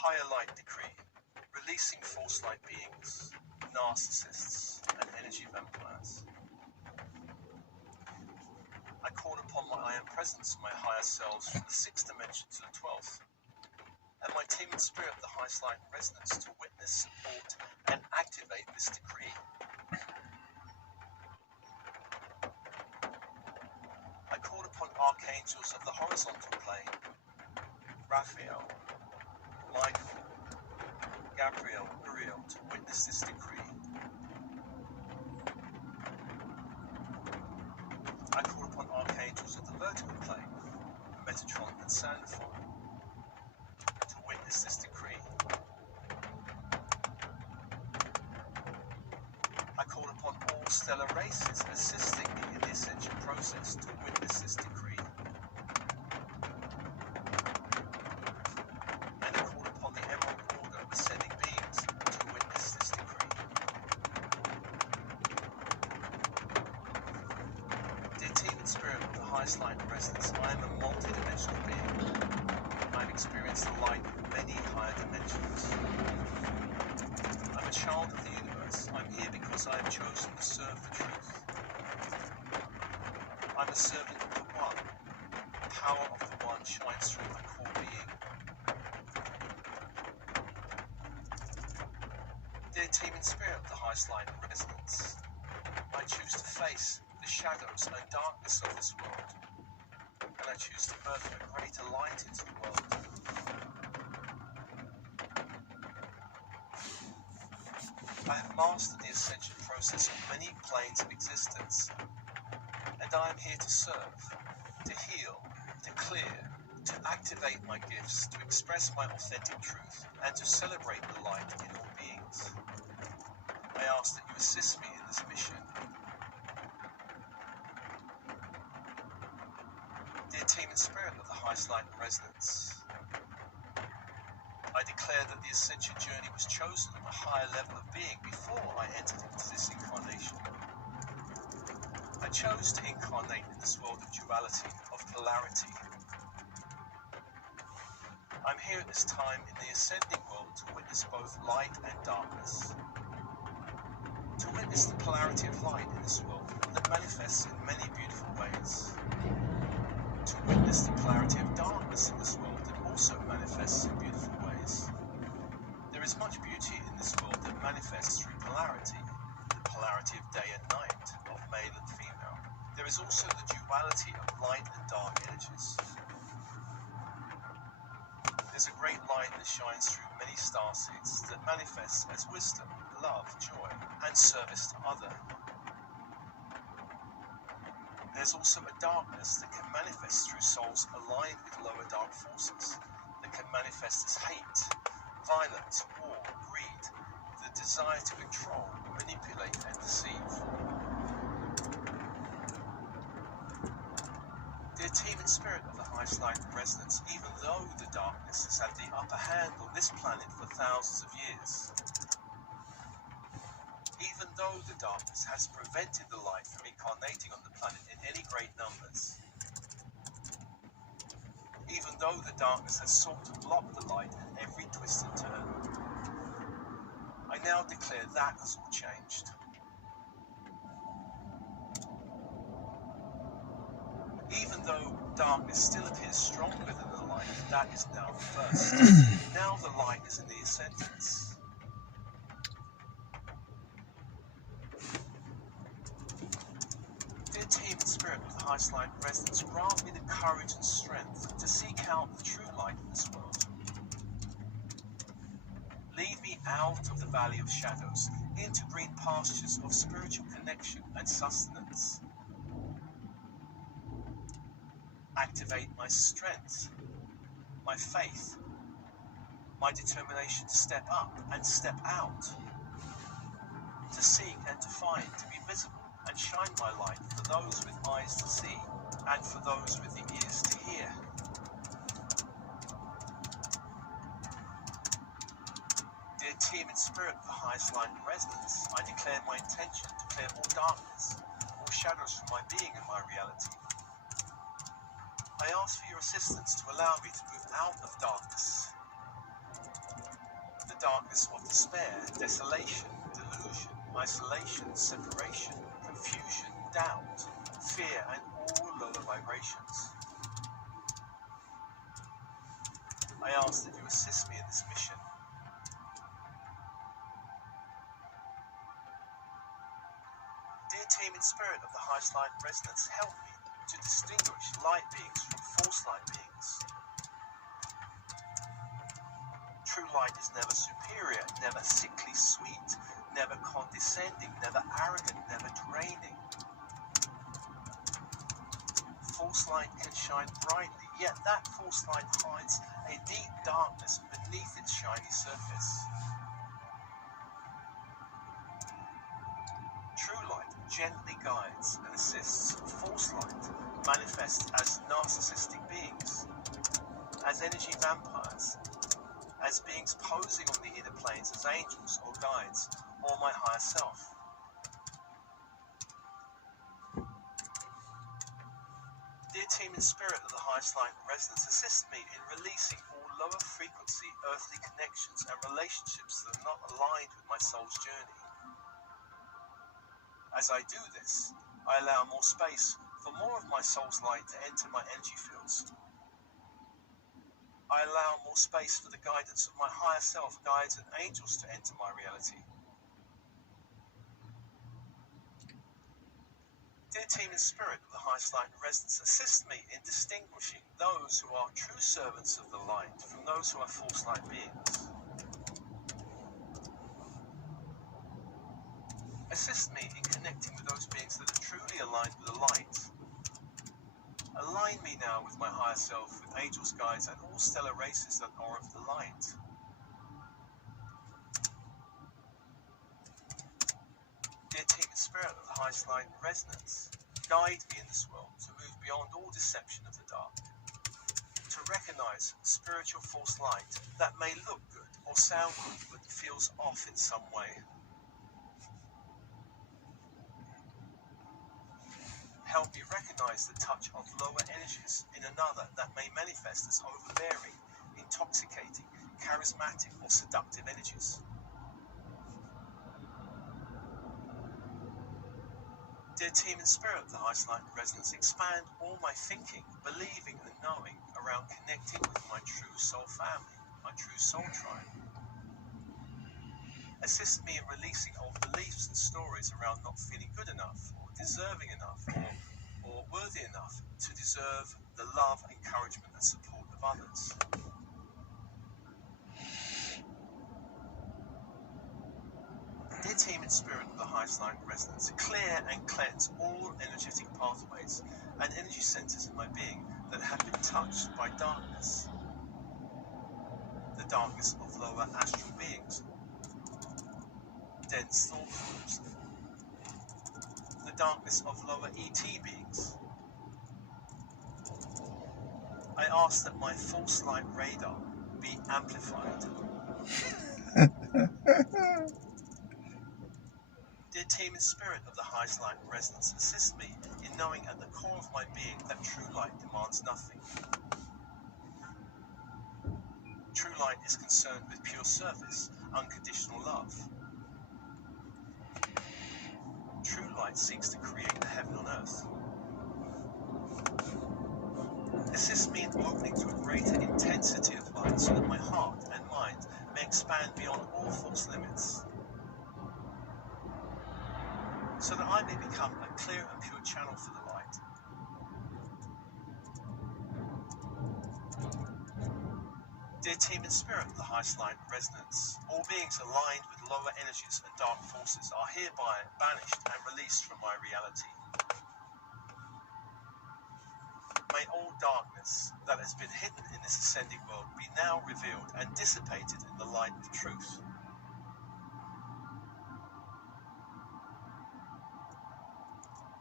Higher light decree, releasing false light beings, narcissists, and energy vampires. I call upon my I am presence, my higher selves from the 6th dimension to the 12th, and my team and spirit of the highest light and resonance to witness, support, and activate this decree. I call upon archangels of the horizontal plane, Raphael, Michael, Gabriel, Uriel, to witness this decree. I call upon archangels of the vertical plane, Metatron and Sandalphon, to witness this decree. I call upon all stellar races assisting me in the ascension process to witness this decree. And I call upon the Emerald Order of ascending beings to witness this decree. Dear team and spirit of the highest light and resonance, I am a multi-dimensional being. I've experienced the light in many higher dimensions. I'm a child of the universe. I'm here because I have chosen to serve the truth. I'm a servant of the One. The power of the One shines through my core being. Dear team and spirit of the highest light and resonance, I choose to face the shadows and darkness of this world, and I choose to birth a greater light into the world. I have mastered the ascension process on many planes of existence, and I am here to serve, to heal, to clear, to activate my gifts, to express my authentic truth, and to celebrate the light in all beings. I ask that you assist me in this mission. Dear team and spirit of the highest light and resonance, I declare that the ascension journey was chosen on a higher level of being before I entered into this incarnation. I chose to incarnate in this world of duality, of polarity. I'm here at this time in the ascending world to witness both light and darkness. To witness the polarity of light in this world that manifests in many beautiful ways. To witness the polarity of darkness in this world that also manifests in beautiful ways. There is much beauty in this world that manifests through polarity, the polarity of day and night, of male and female. There is also the duality of light and dark energies. There's a great light that shines through many starseeds that manifests as wisdom, love, joy, and service to others. There's also a darkness that can manifest through souls aligned with lower dark forces, that can manifest as hate, violence, war, greed, the desire to control, manipulate, and deceive. Dear team and spirit of the highest light and resonance, even though the darkness has had the upper hand on this planet for thousands of years, even though the darkness has prevented the light from incarnating on the planet in any great numbers, even though the darkness has sought to block the light at every twist and turn, I now declare that has all changed. Even though darkness still appears stronger than the light, that is now reversed. Now the light is in the ascendance. Dear team and spirit of the highest light and resonance, grant me the courage and strength to seek out the true light in this world. Lead me out of the valley of shadows into green pastures of spiritual connection and sustenance. Activate my strength, my faith, my determination to step up and step out, to seek and to find, to be visible and shine my light for those with eyes to see and for those with the ears to hear. Dear team and spirit of the highest light and resonance, I declare my intention to clear all darkness, all shadows from my being and my reality. I ask for your assistance to allow me to move out of darkness, darkness of despair, desolation, delusion, isolation, separation, confusion, doubt, fear, and all lower vibrations. I ask that you assist me in this mission. Dear team in spirit of the highest light resonance, help me to distinguish light beings from false light beings. True light is never superior, never sickly sweet, never condescending, never arrogant, never draining. False light can shine brightly, yet that false light hides a deep darkness beneath its shiny surface. True light gently guides and assists. False light manifests as narcissistic beings, as energy vampires, as beings posing on the inner planes as angels or guides, or my higher self. Dear team in spirit of the highest light and resonance, assist me in releasing all lower frequency earthly connections and relationships that are not aligned with my soul's journey. As I do this, I allow more space for more of my soul's light to enter my energy fields. I allow more space for the guidance of my higher self, guides, and angels to enter my reality. Dear team in spirit of the highest light and resonance, assist me in distinguishing those who are true servants of the light from those who are false light beings. Assist me in connecting with those beings that are truly aligned with the light. Align me now with my higher self, with angels, guides, and all stellar races that are of the light. Dear team in spirit of the highest light and resonance, guide me in this world to move beyond all deception of the dark, to recognize spiritual false light that may look good or sound good but feels off in some way. Help me recognize the touch of lower energies in another that may manifest as overbearing, intoxicating, charismatic, or seductive energies. Dear team in spirit of the highest light and resonance, expand all my thinking, believing, and knowing around connecting with my true soul family, my true soul tribe. Assist me in releasing old beliefs and stories around not feeling good enough, or deserving enough, or worthy enough to deserve the love, encouragement, and support of others. Dear team in spirit of the highest light and resonance, clear and cleanse all energetic pathways and energy centers in my being that have been touched by darkness. The darkness of lower astral beings, dense thought forms, the darkness of lower ET beings. I ask that my false light radar be amplified. Dear team in spirit of the highest light and resonance, assist me in knowing at the core of my being that true light demands nothing. True light is concerned with pure service, unconditional love. True light seeks to create the heaven on earth. Assist me in opening to a greater intensity of light so that my heart and mind may expand beyond all false limits. So that I may become a clear and pure channel for the light. Dear team in spirit of the highest light and resonance, all beings aligned with lower energies and dark forces are hereby banished and released from my reality. May all darkness that has been hidden in this ascending world be now revealed and dissipated in the light of truth.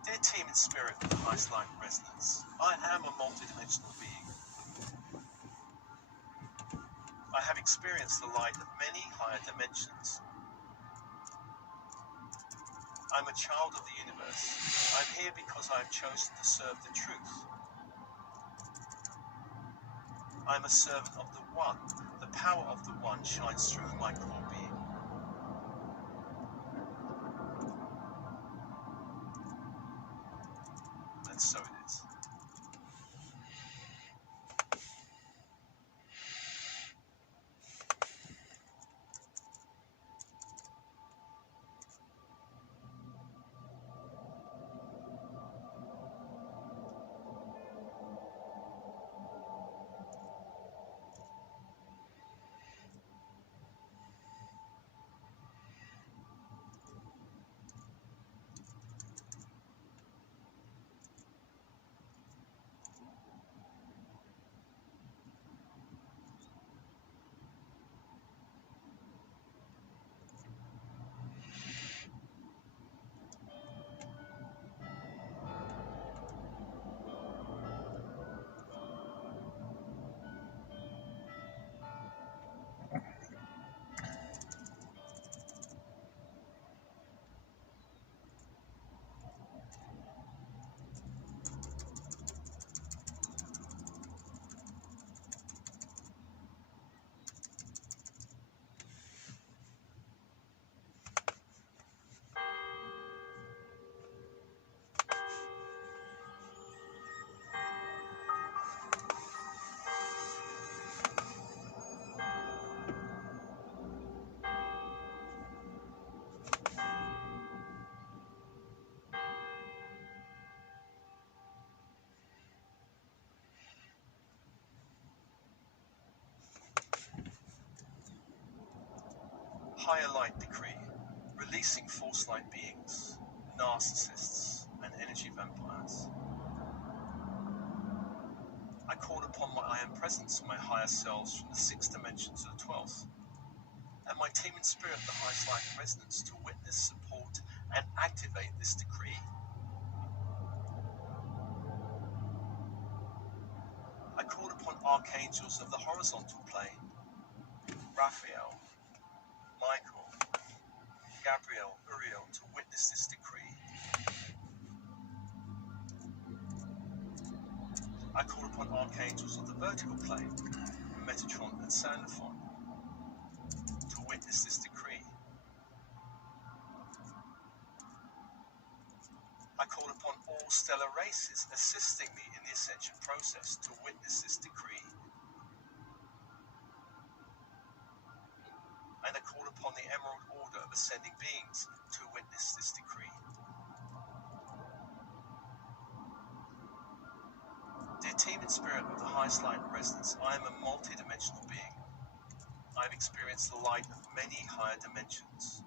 Dear team in spirit of the highest light and resonance, I am a multidimensional being. I have experienced the light of many higher dimensions. I'm a child of the universe. I'm here because I have chosen to serve the truth. I am a servant of the One. The power of the One shines through my core being. And so it is. Higher light decree, releasing false light beings, narcissists, and energy vampires. I call upon my I am presence, my higher selves from the 6th dimension to the 12th, and my team in spirit, the highest light in resonance, to witness, support, and activate this decree. I call upon archangels of the horizontal plane, Raphael, Michael, Gabriel, Uriel, to witness this decree. I call upon archangels of the vertical plane, Metatron and Sandalphon, to witness this decree. I call upon all stellar races assisting me in the ascension process to witness this decree. And I call upon the Emerald Order of Ascending Beings to witness this decree. Dear team in spirit of the highest light and resonance, I am a multi-dimensional being. I have experienced the light of many higher dimensions.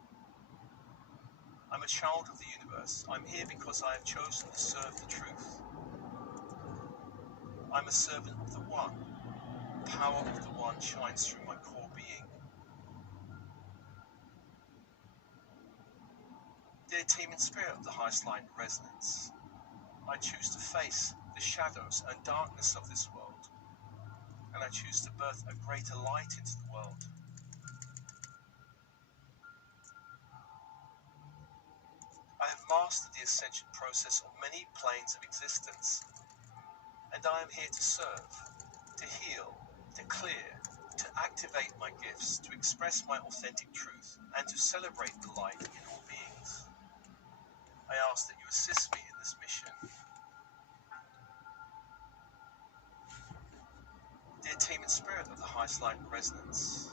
I'm a child of the universe. I'm here because I have chosen to serve the truth. I'm a servant of the One. The power of the One shines through my core being. Dear team in spirit of the highest light and resonance, I choose to face the shadows and darkness of this world, and I choose to birth a greater light into the world. I have mastered the ascension process of many planes of existence, and I am here to serve, to heal, to clear, to activate my gifts, to express my authentic truth, and to celebrate the light in all beings. I ask that you assist me in this mission. Dear team in spirit of the highest light and resonance,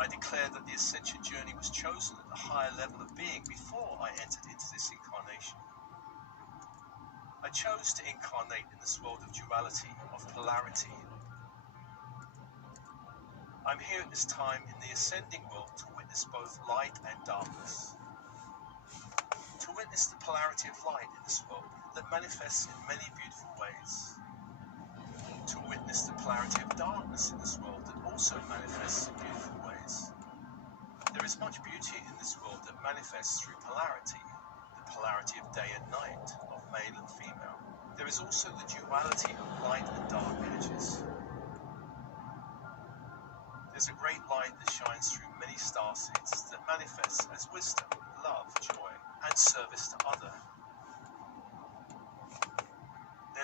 I declare that the ascension journey was chosen at a higher level of being before I entered into this incarnation. I chose to incarnate in this world of duality, of polarity. I'm here at this time in the ascending world to witness both light and darkness. To witness the polarity of light in this world that manifests in many beautiful ways. To witness the polarity of darkness in this world that also manifests in beautiful ways. There is much beauty in this world that manifests through polarity, the polarity of day and night, of male and female. There is also the duality of light and dark energies. There's a great light that shines through many starseeds that manifests as wisdom, love, joy, and service to others.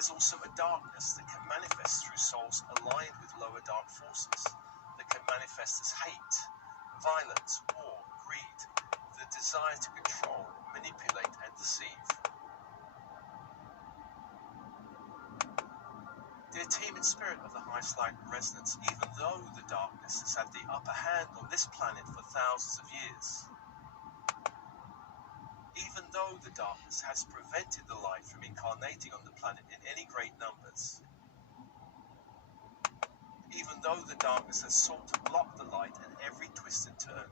There's also a darkness that can manifest through souls aligned with lower dark forces, that can manifest as hate, violence, war, greed, the desire to control, manipulate, and deceive. Dear team in spirit of the highest light and resonance, even though the darkness has had the upper hand on this planet for thousands of years, even though the darkness has prevented the light from incarnating on the planet in any great numbers, even though the darkness has sought to block the light at every twist and turn,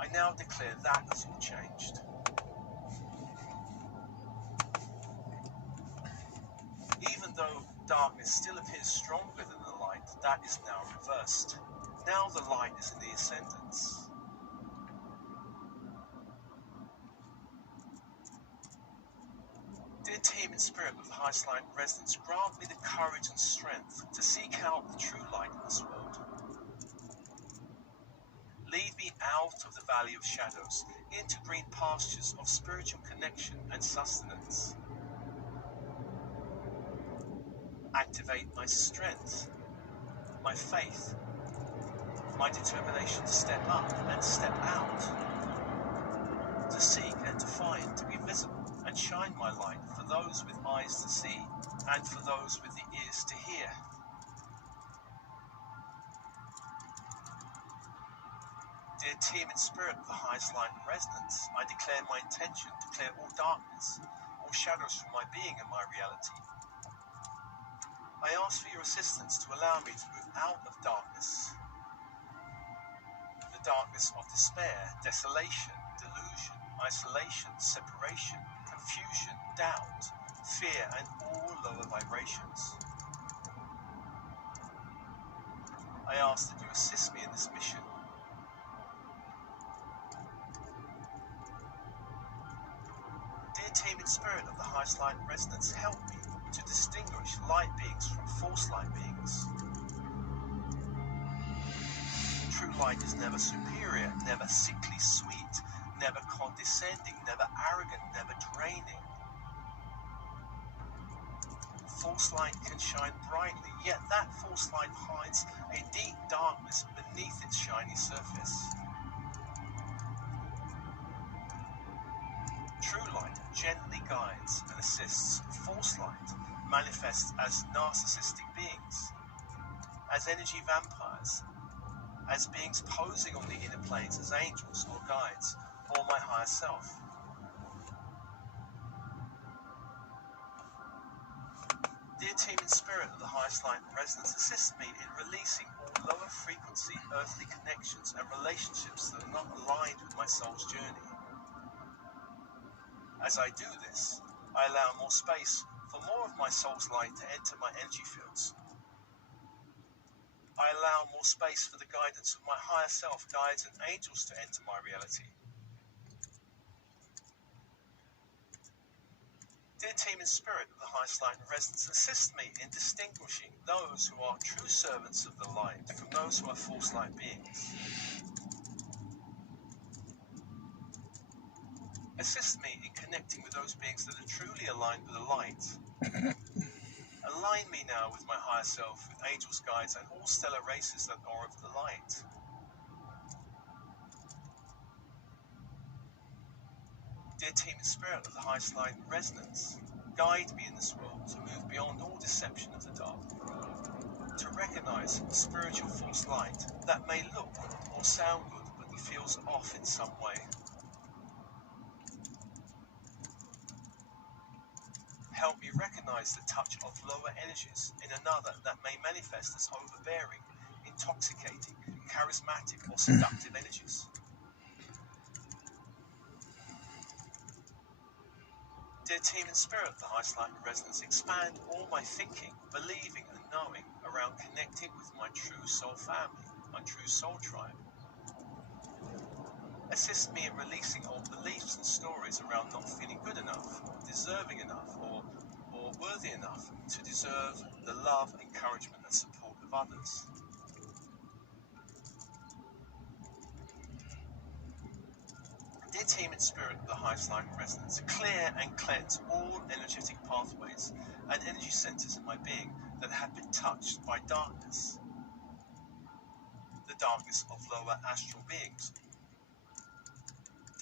I now declare that has all changed. Even though darkness still appears stronger than the light, that is now reversed. Now the light is in the ascendance. Dear team in spirit of the highest light and resonance, grant me the courage and strength to seek out the true light in this world. Lead me out of the valley of shadows into green pastures of spiritual connection and sustenance. Activate my strength, my faith, my determination to step up and step out, to seek and to find, to be visible and shine my light for those with eyes to see and for those with the ears to hear. Dear team in spirit of the highest light and resonance, I declare my intention to clear all darkness, all shadows from my being and my reality. I ask for your assistance to allow me to move out of darkness, the darkness of despair, desolation, delusion, isolation, separation, confusion, doubt, fear, and all lower vibrations. I ask that you assist me in this mission. Dear team in spirit of the highest light and resonance, help me to distinguish light beings from false light beings. True light is never superior, never sickly sweet, never condescending, never arrogant, never draining. False light can shine brightly, yet that false light hides a deep darkness beneath its shiny surface. True light gently guides and assists. False light manifests as narcissistic beings, as energy vampires, as beings posing on the inner planes as angels or guides, or my higher self. Dear team in spirit of the highest light and resonance, assist me in releasing all lower frequency earthly connections and relationships that are not aligned with my soul's journey. As I do this, I allow more space for more of my soul's light to enter my energy fields. I allow more space for the guidance of my higher self, guides, and angels to enter my reality. Dear team in spirit of the highest light and resonance, assist me in distinguishing those who are true servants of the light from those who are false light beings. Assist me in connecting with those beings that are truly aligned with the light. Align me now with my higher self, with angels, guides, and all stellar races that are of the light. Dear team in spirit of the highest light and resonance, guide me in this world to move beyond all deception of the dark, to recognize spiritual false light that may look or sound good but feels off in some way. Help me recognize the touch of lower energies in another that may manifest as overbearing, intoxicating, charismatic, or seductive energies. Dear team in spirit of the highest light and resonance, expand all my thinking, believing, and knowing around connecting with my true soul family, my true soul tribe. Assist me in releasing old beliefs and stories around not feeling good enough, deserving enough, or worthy enough to deserve the love, encouragement, and support of others. Dear team in spirit of the highest light and resonance, clear and cleanse all energetic pathways and energy centers in my being that have been touched by darkness. The darkness of lower astral beings,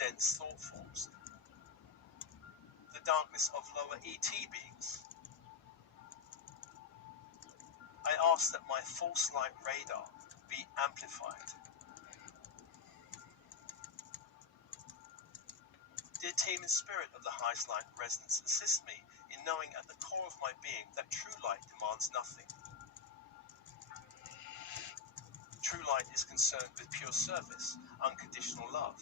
dense thought forms, the darkness of lower ET beings. I ask that my false light radar be amplified. Dear team in spirit of the highest light and resonance, assist me in knowing at the core of my being that true light demands nothing. True light is concerned with pure service, unconditional love.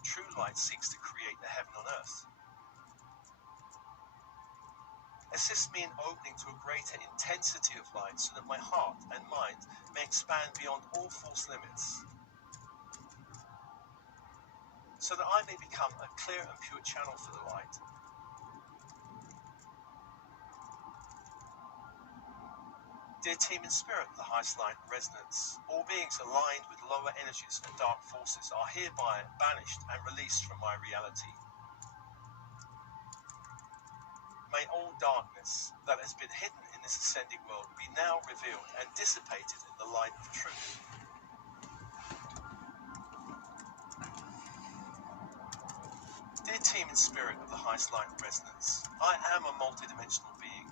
True light seeks to create a heaven on earth. Assist me in opening to a greater intensity of light so that my heart and mind may expand beyond all false limits. So that I may become a clear and pure channel for the light. Dear team in spirit, the highest light and resonance, all beings aligned with lower energies and dark forces are hereby banished and released from my reality. May all darkness that has been hidden in this ascending world be now revealed and dissipated in the light of truth. Dear team in spirit of the highest light and resonance, I am a multidimensional being.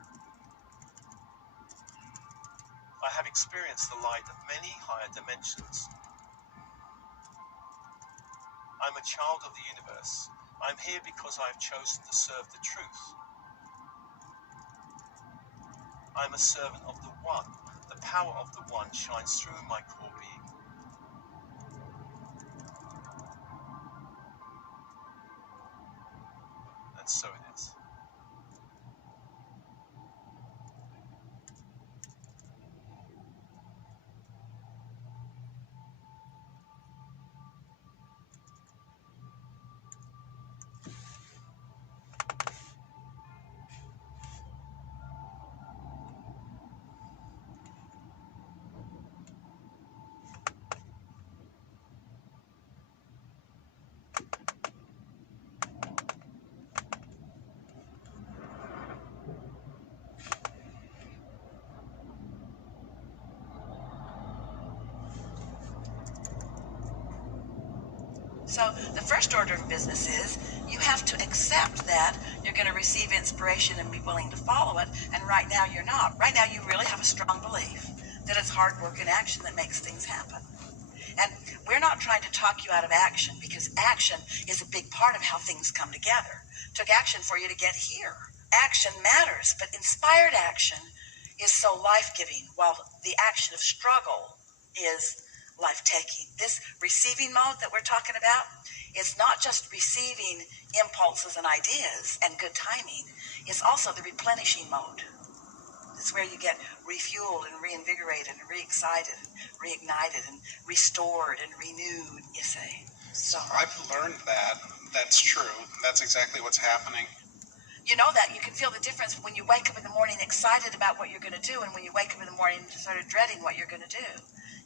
I have experienced the light of many higher dimensions. I'm a child of the universe. I'm here because I have chosen to serve the truth. I'm a servant of the One. The power of the One shines through my core being. And so it is. So the first order of business is you have to accept that you're going to receive inspiration and be willing to follow it. And right now you're not. Right now you really have a strong belief that it's hard work and action that makes things happen. And we're not trying to talk you out of action, because action is a big part of how things come together. It took action for you to get here. Action matters, but inspired action is so life-giving, while the action of struggle is life-taking. This receiving mode that we're talking about, it's not just receiving impulses and ideas and good timing, it's also the replenishing mode. It's where you get refueled and reinvigorated and re-excited and reignited and restored and renewed, you say. So I've learned that. That's true. That's exactly what's happening. You know that. You can feel the difference when you wake up in the morning excited about what you're going to do, and when you wake up in the morning sort of dreading what you're going to do.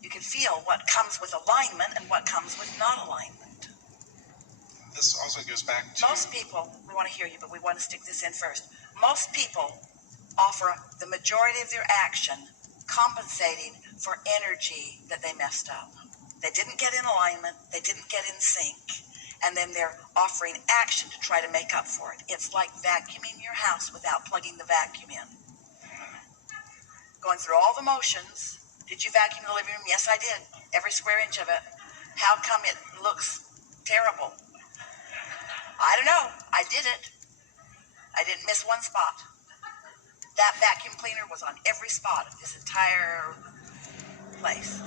You can feel what comes with alignment and what comes with not alignment. This also goes back to... Most people, we want to hear you, but we want to stick this in first. Most people offer the majority of their action compensating for energy that they messed up. They didn't get in alignment, they didn't get in sync, and then they're offering action to try to make up for it. It's like vacuuming your house without plugging the vacuum in. Going through all the motions. Did you vacuum the living room? Yes, I did. Every square inch of it. How come it looks terrible? I don't know. I did it. I didn't miss one spot. That vacuum cleaner was on every spot of this entire place.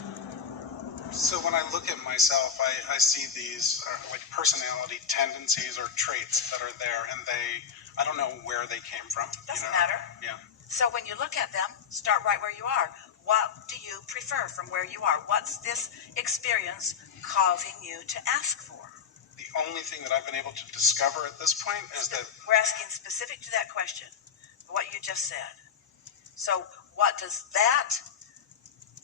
So when I look at myself, I see these like personality tendencies or traits that are there, and I don't know where they came from. Doesn't matter. Yeah. So when you look at them, start right where you are. What do you prefer from where you are? What's this experience causing you to ask for? The only thing that I've been able to discover at this point is that... We're asking specific to that question, what you just said. So what does that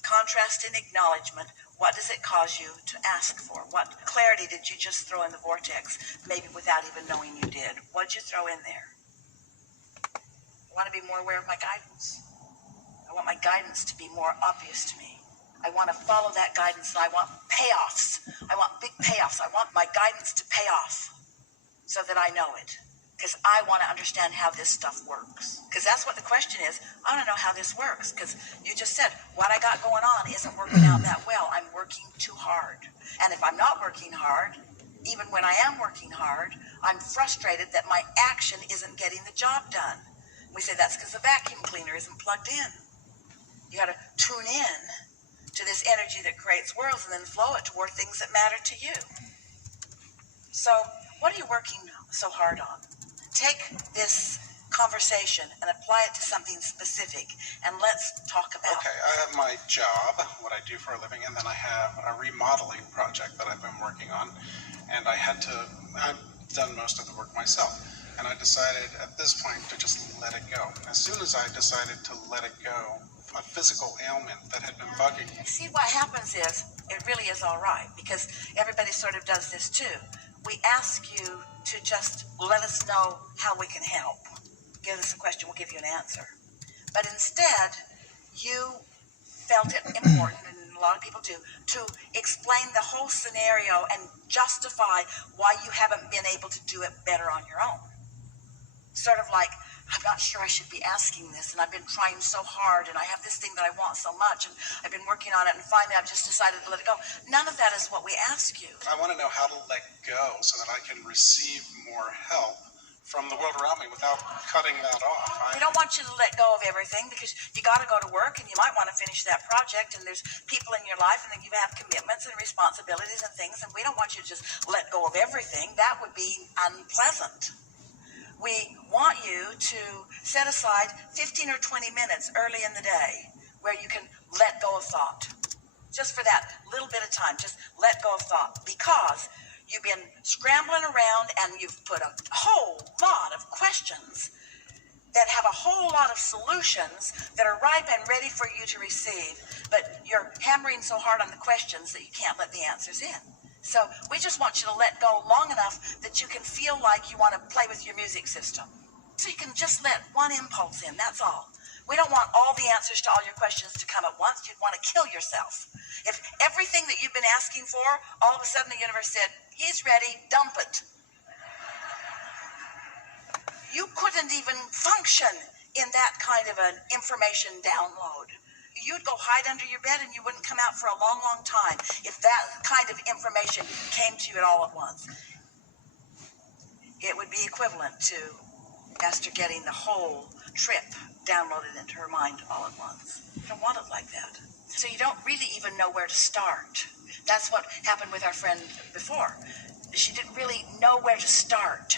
contrast and acknowledgement, What does it cause you to ask for? What clarity did you just throw in the vortex, maybe without even knowing you did? What did you throw in there? I want to be more aware of my guidance. I want my guidance to be more obvious to me. I want to follow that guidance, and I want payoffs. I want big payoffs. I want my guidance to pay off so that I know it. Because I want to understand how this stuff works. Because that's what the question is. I want to know how this works. Because you just said, what I got going on isn't working out that well. I'm working too hard. And if I'm not working hard, even when I am working hard, I'm frustrated that my action isn't getting the job done. We say that's because the vacuum cleaner isn't plugged in. You got to tune in to this energy that creates worlds and then flow it toward things that matter to you. So, what are you working so hard on? Take this conversation and apply it to something specific, and let's talk about Okay, I have my job, what I do for a living, and then I have a remodeling project that I've been working on, and I've done most of the work myself, and I decided at this point to just let it go. As soon as I decided to let it go, a physical ailment that had been bugging me. See, what happens is, it really is all right, because everybody sort of does this too. We ask you to just let us know how we can help. Give us a question, we'll give you an answer. But instead, you felt it important, and a lot of people do, to explain the whole scenario and justify why you haven't been able to do it better on your own. Sort of like, I'm not sure I should be asking this, and I've been trying so hard, and I have this thing that I want so much, and I've been working on it, and finally I've just decided to let it go. None of that is what we ask you. I want to know how to let go so that I can receive more help from the world around me without cutting that off. We don't want you to let go of everything, because you got to go to work, and you might want to finish that project, and there's people in your life, and then you have commitments and responsibilities and things, and we don't want you to just let go of everything. That would be unpleasant. We want you to set aside 15 or 20 minutes early in the day where you can let go of thought. Just for that little bit of time, just let go of thought. Because you've been scrambling around and you've put a whole lot of questions that have a whole lot of solutions that are ripe and ready for you to receive. But you're hammering so hard on the questions that you can't let the answers in. So we just want you to let go long enough that you can feel like you want to play with your music system. So you can just let one impulse in, that's all. We don't want all the answers to all your questions to come at once. You'd want to kill yourself. If everything that you've been asking for, all of a sudden the universe said, he's ready, dump it. You couldn't even function in that kind of an information download. You'd go hide under your bed and you wouldn't come out for a long, long time if that kind of information came to you all at once. It would be equivalent to Esther getting the whole trip downloaded into her mind all at once. You don't want it like that. So you don't really even know where to start. That's what happened with our friend before. She didn't really know where to start.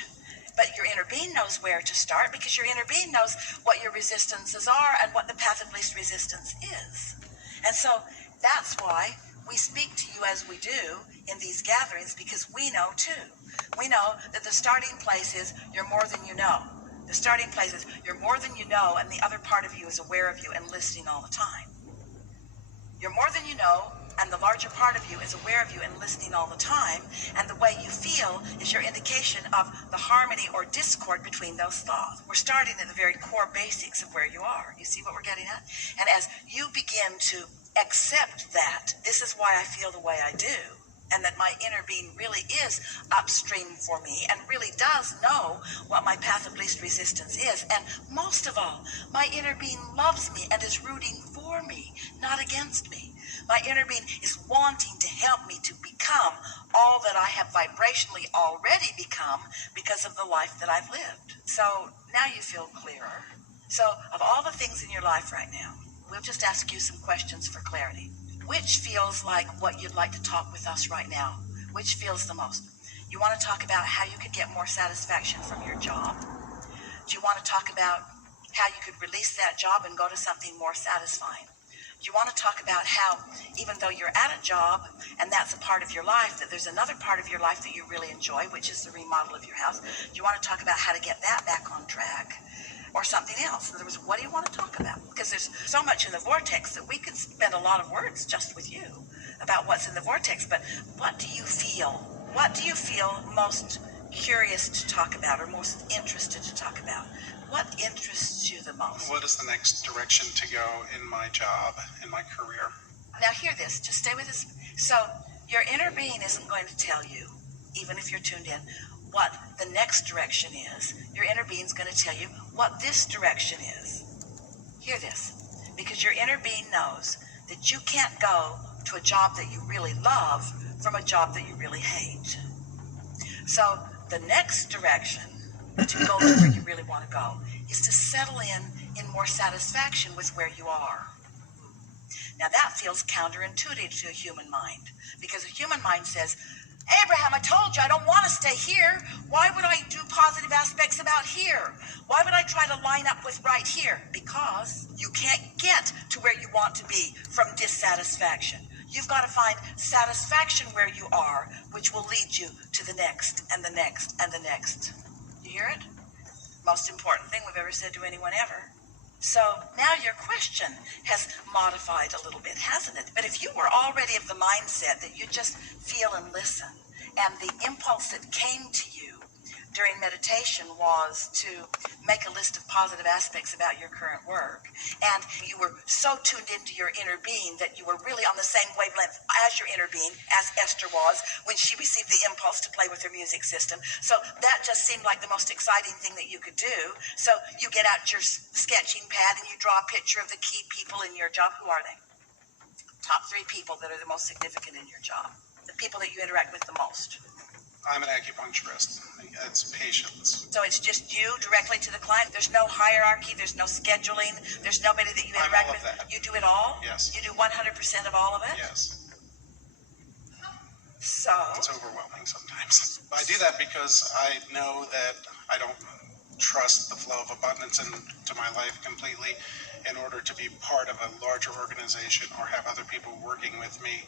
But your inner being knows where to start, because your inner being knows what your resistances are and what the path of least resistance is. And so that's why we speak to you as we do in these gatherings, because we know too. We know that the starting place is you're more than you know. The starting place is you're more than you know, and the other part of you is aware of you and listening all the time. You're more than you know, and the larger part of you is aware of you and listening all the time, and the way you feel is your indication of the harmony or discord between those thoughts. We're starting at the very core basics of where you are. You see what we're getting at? And as you begin to accept that, this is why I feel the way I do, and that my inner being really is upstream for me and really does know what my path of least resistance is. And most of all, my inner being loves me and is rooting for me, not against me. My inner being is wanting to help me to become all that I have vibrationally already become because of the life that I've lived. So now you feel clearer. So of all the things in your life right now, we'll just ask you some questions for clarity. Which feels like what you'd like to talk with us right now? Which feels the most? You want to talk about how you could get more satisfaction from your job? Do you want to talk about how you could release that job and go to something more satisfying? Do you want to talk about how, even though you're at a job and that's a part of your life, that there's another part of your life that you really enjoy, which is the remodel of your house? Do you want to talk about how to get that back on track? Or something else? In other words, what do you want to talk about? Because there's so much in the vortex that we could spend a lot of words just with you. about what's in the vortex, but what do you feel? What do you feel most curious to talk about or most interested to talk about? What interests you the most? What is the next direction to go in my job, in my career? Now hear this, just stay with us. So your inner being isn't going to tell you, even if you're tuned in, what the next direction is. Your inner being's going to tell you what this direction is. Hear this, because your inner being knows that you can't go to a job that you really love from a job that you really hate. So the next direction to go to where you really want to go is to settle in more satisfaction with where you are. Now that feels counterintuitive to a human mind, because a human mind says, Abraham, I told you I don't want to stay here. Why would I do positive aspects about here? Why would I try to line up with right here? Because you can't get to where you want to be from dissatisfaction. You've got to find satisfaction where you are, which will lead you to the next and the next and the next. You hear it? Most important thing we've ever said to anyone ever. So now your question has modified a little bit, hasn't it? But if you were already of the mindset that you just feel and listen, and the impulse that came to you during meditation was to make a list of positive aspects about your current work, and you were so tuned into your inner being that you were really on the same wavelength as your inner being, as Esther was when she received the impulse to play with her music system. So that just seemed like the most exciting thing that you could do. So you get out your sketching pad and you draw a picture of the key people in your job. Who are they? Top 3 people that are the most significant in your job. The people that you interact with the most. I'm an acupuncturist. It's patients. So it's just you directly to the client? There's no hierarchy, there's no scheduling, there's nobody that you interact with? That. You do it all? Yes. You do 100% of all of it? Yes. So? It's overwhelming sometimes. I do that because I know that I don't trust the flow of abundance into my life completely in order to be part of a larger organization or have other people working with me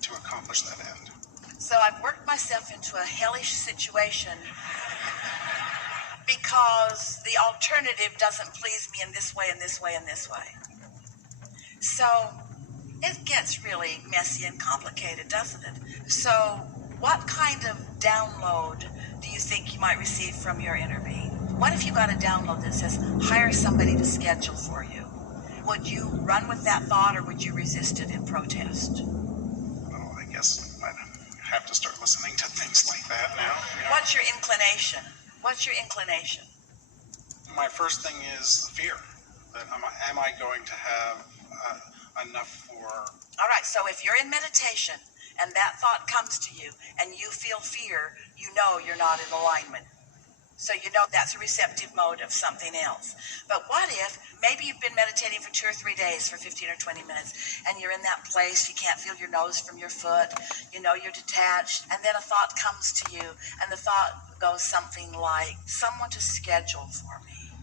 to accomplish that end. So I've worked myself into a hellish situation because the alternative doesn't please me in this way, and this way, and this way. So it gets really messy and complicated, doesn't it? So what kind of download do you think you might receive from your inner being? What if you got a download that says, hire somebody to schedule for you? Would you run with that thought, or would you resist it in protest? Well, I guess I'd have to start listening to things like that now. You know? What's your inclination? What's your inclination? My first thing is fear. That am I going to have enough for... All right, so if you're in meditation and that thought comes to you and you feel fear, you know you're not in alignment. So you know that's a receptive mode of something else. But what if maybe you've been meditating for 2 or 3 days for 15 or 20 minutes and you're in that place, you can't feel your nose from your foot, you know you're detached, and then a thought comes to you and the thought goes something like, someone to schedule for me.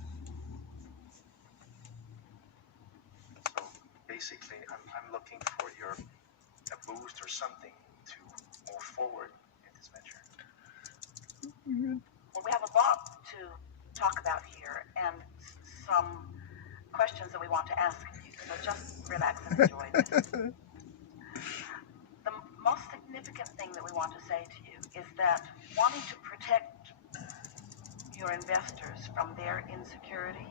So basically I'm looking for a boost or something to move forward in this venture. Well, we have a lot to talk about here and some questions that we want to ask you, so just relax and enjoy this. The most significant thing that we want to say to you is that wanting to protect your investors from their insecurity,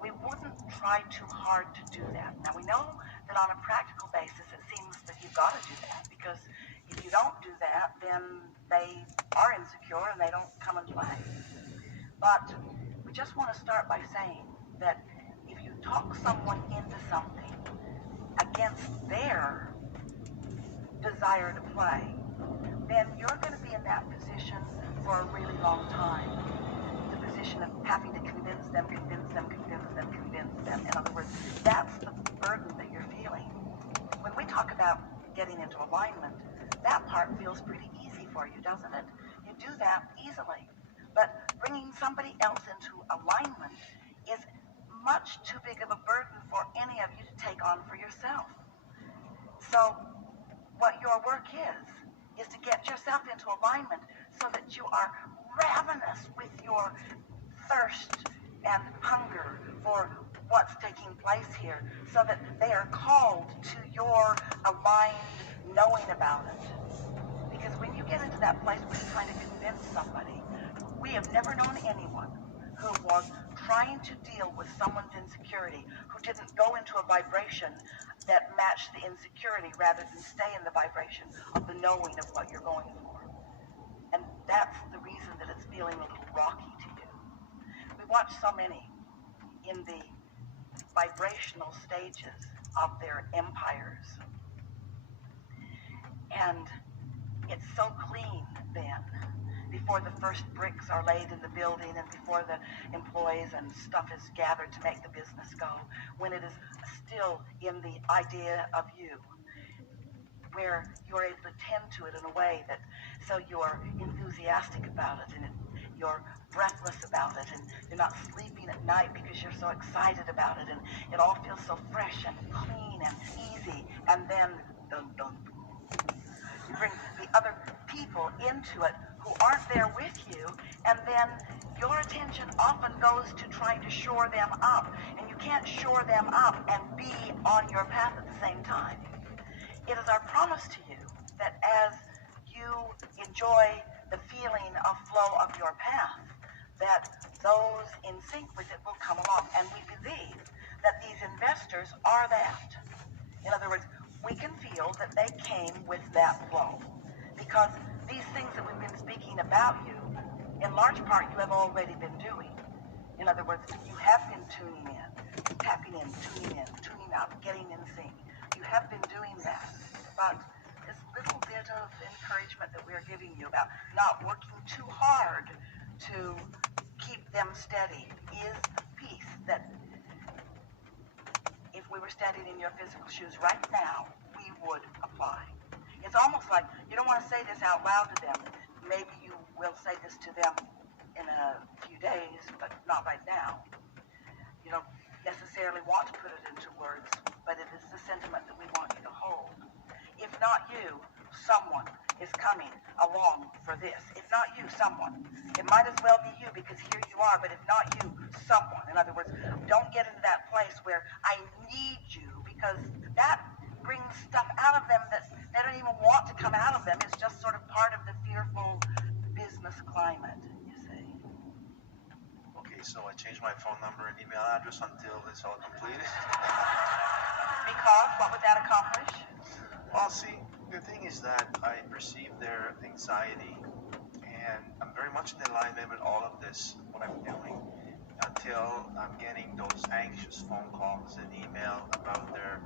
we wouldn't try too hard to do that. Now, we know that on a practical basis, it seems that you've got to do that, because if you don't do that, then they are insecure and they don't come and play. But we just want to start by saying that if you talk someone into something against their desire to play, then you're going to be in that position for a really long time. The position of having to convince them. In other words, that's the burden that you're feeling. When we talk about getting into alignment, that part feels pretty easy for you, doesn't it? You do that easily. But bringing somebody else into alignment is much too big of a burden for any of you to take on for yourself. So what your work is to get yourself into alignment so that you are ravenous with your thirst and hunger for what's taking place here, so that they are called to your aligned knowing about it. Because when you get into that place where you're trying to convince somebody, we have never known anyone who was trying to deal with someone's insecurity who didn't go into a vibration that matched the insecurity rather than stay in the vibration of the knowing of what you're going for. And that's the reason that it's feeling a little rocky to you. We watch so many in the vibrational stages of their empires. And it's so clean then, before the first bricks are laid in the building and before the employees and stuff is gathered to make the business go, when it is still in the idea of you, where you're able to tend to it in a way that so you're enthusiastic about it and you're breathless about it and you're not sleeping at night because you're so excited about it and it all feels so fresh and clean and easy, and then dun, dun, you bring the other people into it who aren't there with you, and then your attention often goes to trying to shore them up, and you can't shore them up and be on your path at the same time. It is our promise to you that as you enjoy the feeling of flow of your path, that those in sync with it will come along. And we believe that these investors are that. In other words, we can feel that they came with that flow. Because these things that we've been speaking about you, in large part, you have already been doing. In other words, you have been tuning in, tapping in, tuning out, getting in sync. You have been doing that. But this little bit of encouragement that we're giving you about not working too hard to keep them steady is peace that if we were standing in your physical shoes right now, we would apply. It's almost like you don't want to say this out loud to them. Maybe you will say this to them in a few days, but not right now. You don't necessarily want to put it into words, but it is the sentiment that we want you to hold. If not you, someone is coming along for this. If not you, someone. It might as well be you because here you are, but if not you, someone. In other words, don't get into that place where I need you, because that brings stuff out of them that they don't even want to come out of them. It's just sort of part of the fearful business climate, you see. Okay, so I changed my phone number and email address until it's all completed. Because what would that accomplish? Well, see, the thing is that I perceive their anxiety, and I'm very much in alignment with all of this, what I'm doing, until I'm getting those anxious phone calls and email about their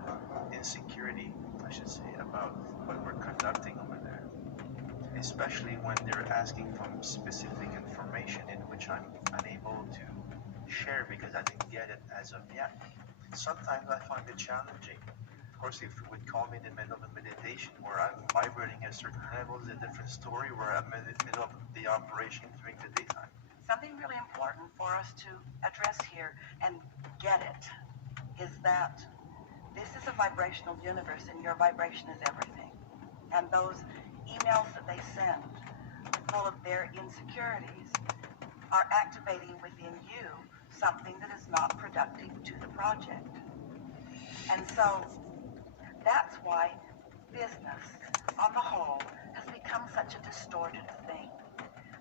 insecurity, I should say, about what we're conducting over there. Especially when they're asking for specific information in which I'm unable to share because I didn't get it as of yet. Sometimes I find it challenging. Of course, if you would call me in the middle of a meditation where I'm vibrating at certain levels, a different story where I'm in the middle of the operation during the daytime. Something really important for us to address here and get it is that this is a vibrational universe and your vibration is everything. And those emails that they send full of their insecurities are activating within you something that is not productive to the project. And so that's why business on the whole has become such a distorted thing.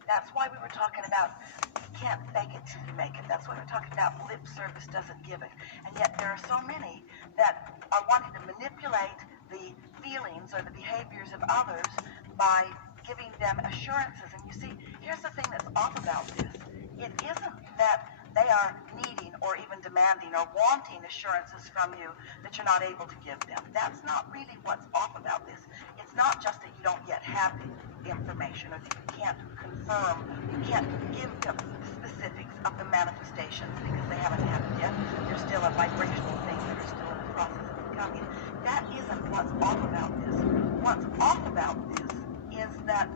That's why we were talking about you can't fake it till you make it. That's why we're talking about lip service doesn't give it. And yet there are so many that are wanting to manipulate the feelings or the behaviors of others by giving them assurances. And you see, here's the thing that's off about this. It isn't that they are needing or even demanding or wanting assurances from you that you're not able to give them. That's not really what's off about this. It's not just that you don't yet have the information or that you can't confirm, you can't give them the specifics of the manifestations because they haven't happened yet. They're still a vibrational thing that are still in the process of becoming. That isn't what's off about this. What's off about this is that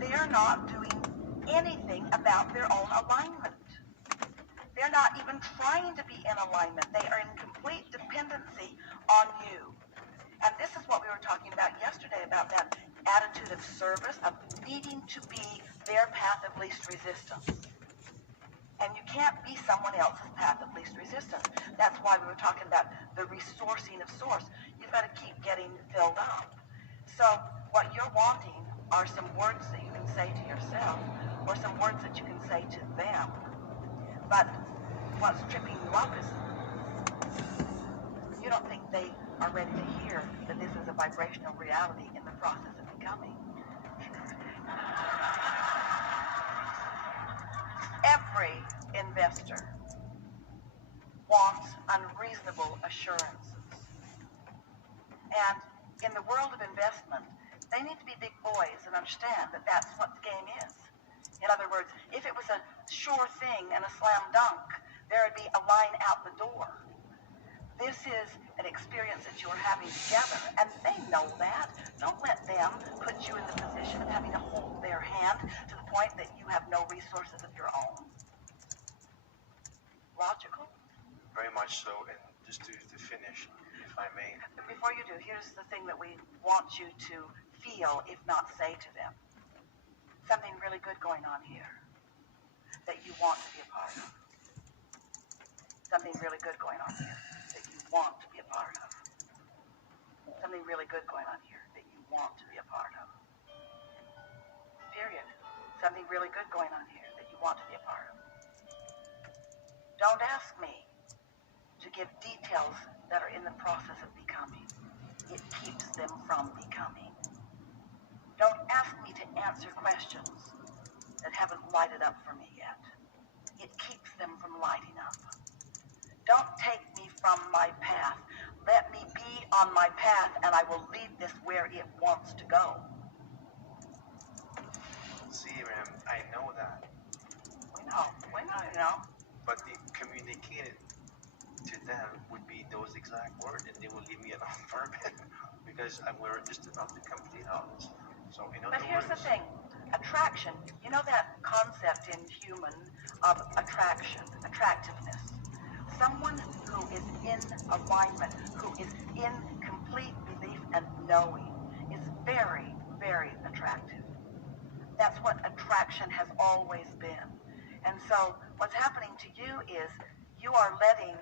they're not doing anything about their own alignment. They're not even trying to be in alignment. They are in complete dependency on you. And this is what we were talking about yesterday, about that attitude of service, of needing to be their path of least resistance. And you can't be someone else's path of least resistance. That's why we were talking about the resourcing of source. You've got to keep getting filled up. So what you're wanting are some words that you can say to yourself or some words that you can say to them. But what's tripping you up is you don't think they are ready to hear that this is a vibrational reality in the process of becoming. Every investor wants unreasonable assurances. And in the world of investment, they need to be big boys and understand that that's what the game is. In other words, if it was a sure thing and a slam dunk, there would be a line out the door. This is an experience that you're having together, and they know that. Don't let them put you in the position of having to hold their hand to the point that you have no resources of your own. Logical? Very much so. And just to finish, if I may. Before you do, here's the thing that we want you to feel, if not say to them. Something really good going on here that you want to be a part of. Something really good going on here that you want to be a part of. Something really good going on here that you want to be a part of. Period. Something really good going on here that you want to be a part of. Don't ask me to give details that are in the process of becoming. It keeps them from becoming. Don't ask me to answer questions that haven't lighted up for me yet. It keeps them from lighting up. Don't take me from my path. Let me be on my path, and I will lead this where it wants to go. See, Ram, I know that. We know. But the communicated to them would be those exact words, and they will leave me alone for a bit because we're just about to complete all this. So, but here's the thing. Attraction. You know that concept in human of attraction, attractiveness. Someone who is in alignment, who is in complete belief and knowing is very, very attractive. That's what attraction has always been. And so what's happening to you is you are letting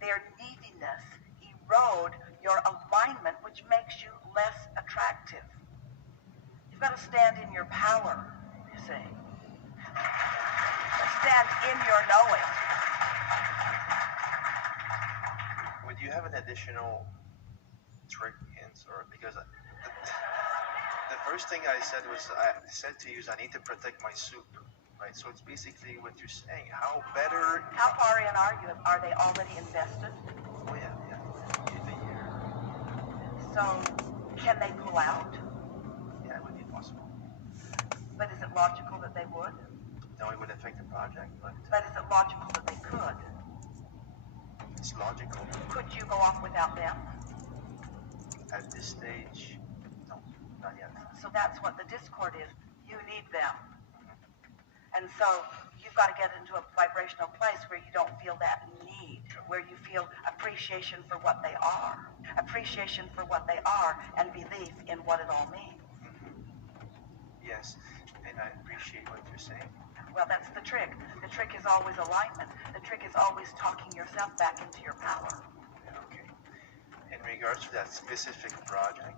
their neediness erode your alignment, which makes you less attractive. You've got to stand in your power, you see. Stand in your knowing. Would you have an additional trick hints, or because the first thing I said to you is I need to protect my soup, right? So it's basically what you're saying. How far in are you? Are they already invested? Oh yeah, in a year. So can they pull out? Yeah, it would be possible. But is it logical that they would? No, it would affect the project, but is it logical that they could? It's logical. Could you go off without them? At this stage, no, not yet. So that's what the discord is. You need them. And so you've got to get into a vibrational place where you don't feel that need, where you feel appreciation for what they are, and belief in what it all means. Yes, and I appreciate what you're saying. Well, that's the trick. The trick is always alignment. The trick is always talking yourself back into your power. Okay. In regards to that specific project,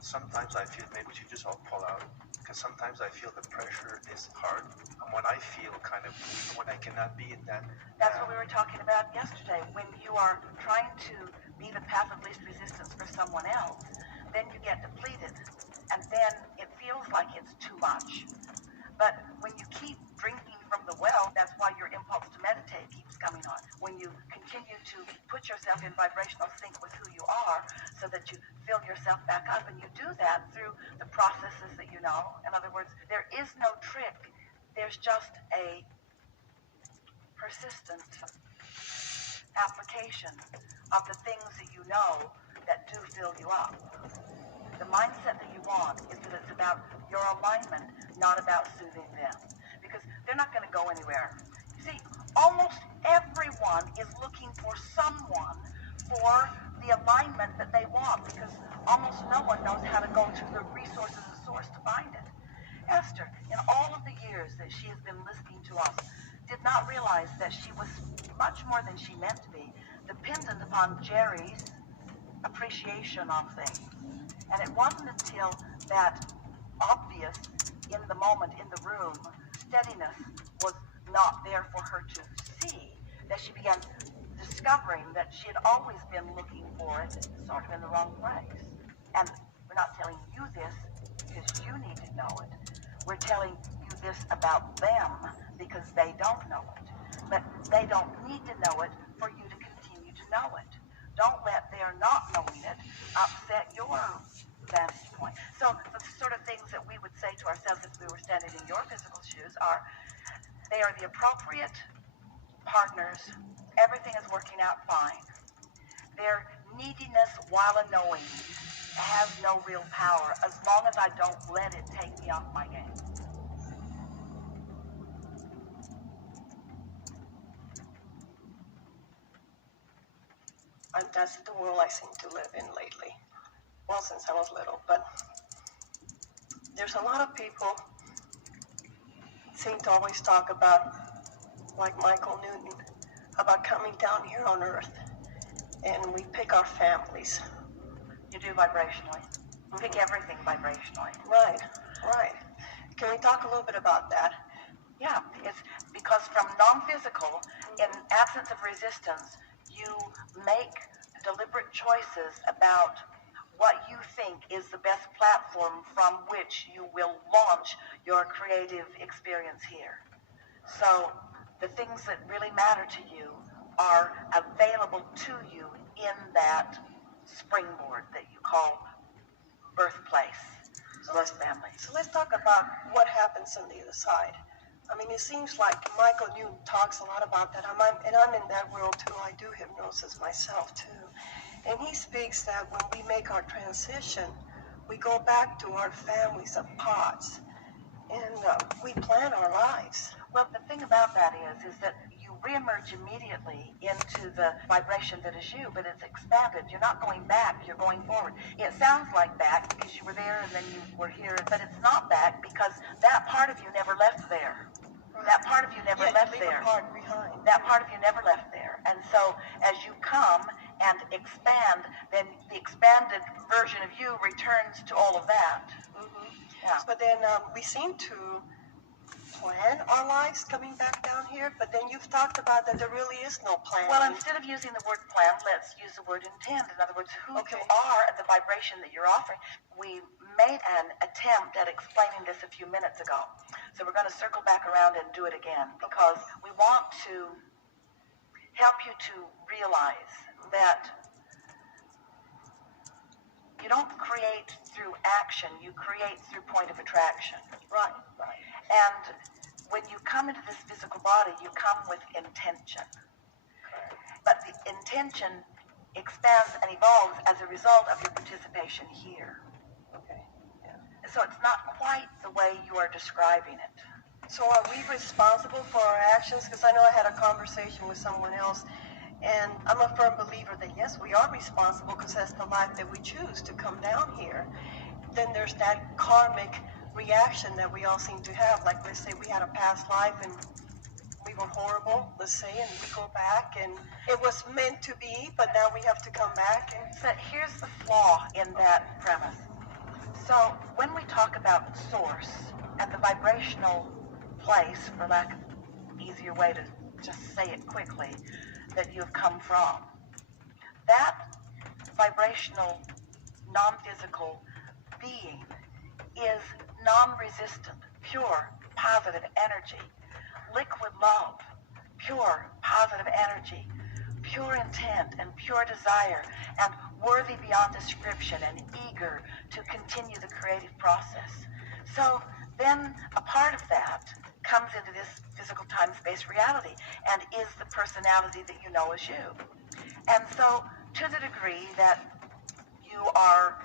sometimes I feel maybe we should just all pull out, because sometimes I feel the pressure is hard. And when I feel kind of weak, when I cannot be in that. That's what we were talking about yesterday. When you are trying to be the path of least resistance for someone else, then you get depleted. And then it feels like it's too much. But when you keep drinking from the well, that's why your impulse to meditate keeps coming on. When you continue to put yourself in vibrational sync with who you are so that you fill yourself back up, and you do that through the processes that you know. In other words, there is no trick. There's just a persistent application of the things that you know that do fill you up. The mindset that you want is that it's about your alignment, not about soothing them. Because they're not going to go anywhere. You see, almost everyone is looking for someone for the alignment that they want, because almost no one knows how to go to the resources of source to find it. Esther, in all of the years that she has been listening to us, did not realize more than she meant to be, dependent upon Jerry's appreciation of things. And it wasn't until that obvious, in the moment, in the room, steadiness was not there for her to see, that she began discovering that she had always been looking for it sort of in the wrong place. And we're not telling you this because you need to know it. We're telling you this about them because they don't know it. But they don't need to know it for you to continue to know it. Don't let their not knowing it upset your vantage point. So the sort of things that we would say to ourselves if we were standing in your physical shoes are, they are the appropriate partners. Everything is working out fine. Their neediness while a knowing has no real power as long as I don't let it take me off my game. And that's the world I seem to live in lately. Well, since I was little, but there's a lot of people seem to always talk about, like Michael Newton, about coming down here on Earth, and we pick our families. You do vibrationally. You pick everything vibrationally. Right, right. Can we talk a little bit about that? Yeah, it's because from non-physical, in absence of resistance, you make deliberate choices about what you think is the best platform from which you will launch your creative experience here. So the things that really matter to you are available to you in that springboard that you call birthplace, blessed family. So let's talk about what happens on the other side. I mean, it seems like Michael Newton talks a lot about that, and I'm in that world too. I do hypnosis myself too. And he speaks that when we make our transition, we go back to our families of pods, and we plan our lives. Well, the thing about that is that you reemerge immediately into the vibration that is you, but it's expanded. You're not going back, you're going forward. It sounds like back because you were there and then you were here, but it's not back because that part of you never left there. That part of you never left there. Part behind. That part of you never left there. And so as you come and expand, then the expanded version of you returns to all of that. Mm-hmm. Yeah. But then we seem to plan our lives coming back down here, but then you've talked about that there really is no plan. Well, instead of using the word plan, let's use the word intend. In other words, who you are and the vibration that you're offering. We made an attempt at explaining this a few minutes ago. So we're going to circle back around and do it again because we want to help you to realize that you don't create through action, you create through point of attraction. Right, right. And when you come into this physical body, you come with intention. But the intention expands and evolves as a result of your participation here. Okay. Yeah. So it's not quite the way you are describing it. So are we responsible for our actions? Because I know I had a conversation with someone else, and I'm a firm believer that yes, we are responsible because that's the life that we choose to come down here. Then there's that karmic reaction that we all seem to have. Like, let's say we had a past life and we were horrible, let's say, and we go back and it was meant to be, but now we have to come back. And so here's the flaw in that premise. So when we talk about source and the vibrational place, for lack of an easier way to just say it quickly, that you've come from, that vibrational, non-physical being is non-resistant, pure, positive energy, liquid love, pure, positive energy, pure intent and pure desire, and worthy beyond description and eager to continue the creative process. So then a part of that comes into this physical time-space reality and is the personality that you know as you. And so to the degree that you are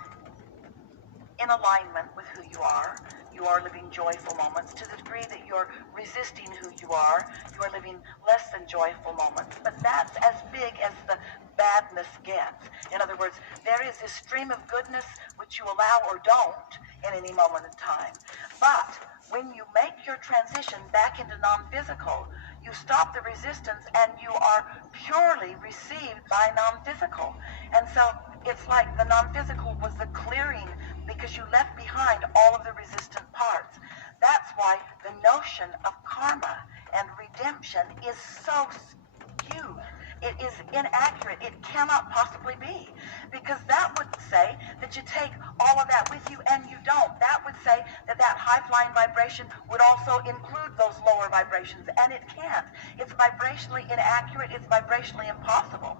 in alignment with who you are living joyful moments. To the degree that you're resisting who you are living less than joyful moments. But that's as big as the badness gets. In other words, there is this stream of goodness which you allow or don't in any moment in time. But when you make your transition back into non-physical, you stop the resistance and you are purely received by non-physical. And so it's like the non-physical was the clearing because you left behind all of the resistant parts. That's why the notion of karma and redemption is so skewed. It is inaccurate. It cannot possibly be. Because that would say that you take all of that with you and you don't. That would say that that high-flying vibration would also include those lower vibrations, and it can't. It's vibrationally inaccurate. It's vibrationally impossible.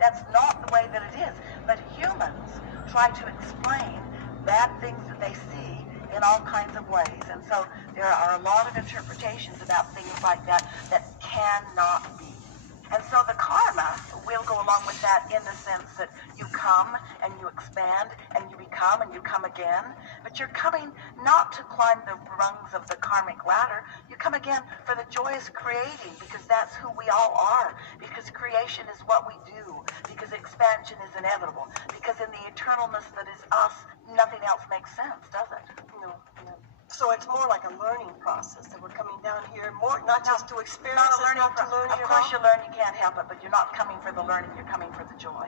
That's not the way that it is. But humans try to explain bad things that they see in all kinds of ways. And so there are a lot of interpretations about things like that that cannot be. And so the karma will go along with that in the sense that you come and you expand and you become and you come again. But you're coming not to climb the rungs of the karmic ladder. You come again for the joyous creating, because that's who we all are. Because creation is what we do. Because expansion is inevitable. Because in the eternalness that is us, nothing else makes sense, does it? No, no. So it's more like a learning process that we're coming down here, more not just to experience, Not a learning not to learn. Of course you learn, you can't help it, but you're not coming for the learning, you're coming for the joy.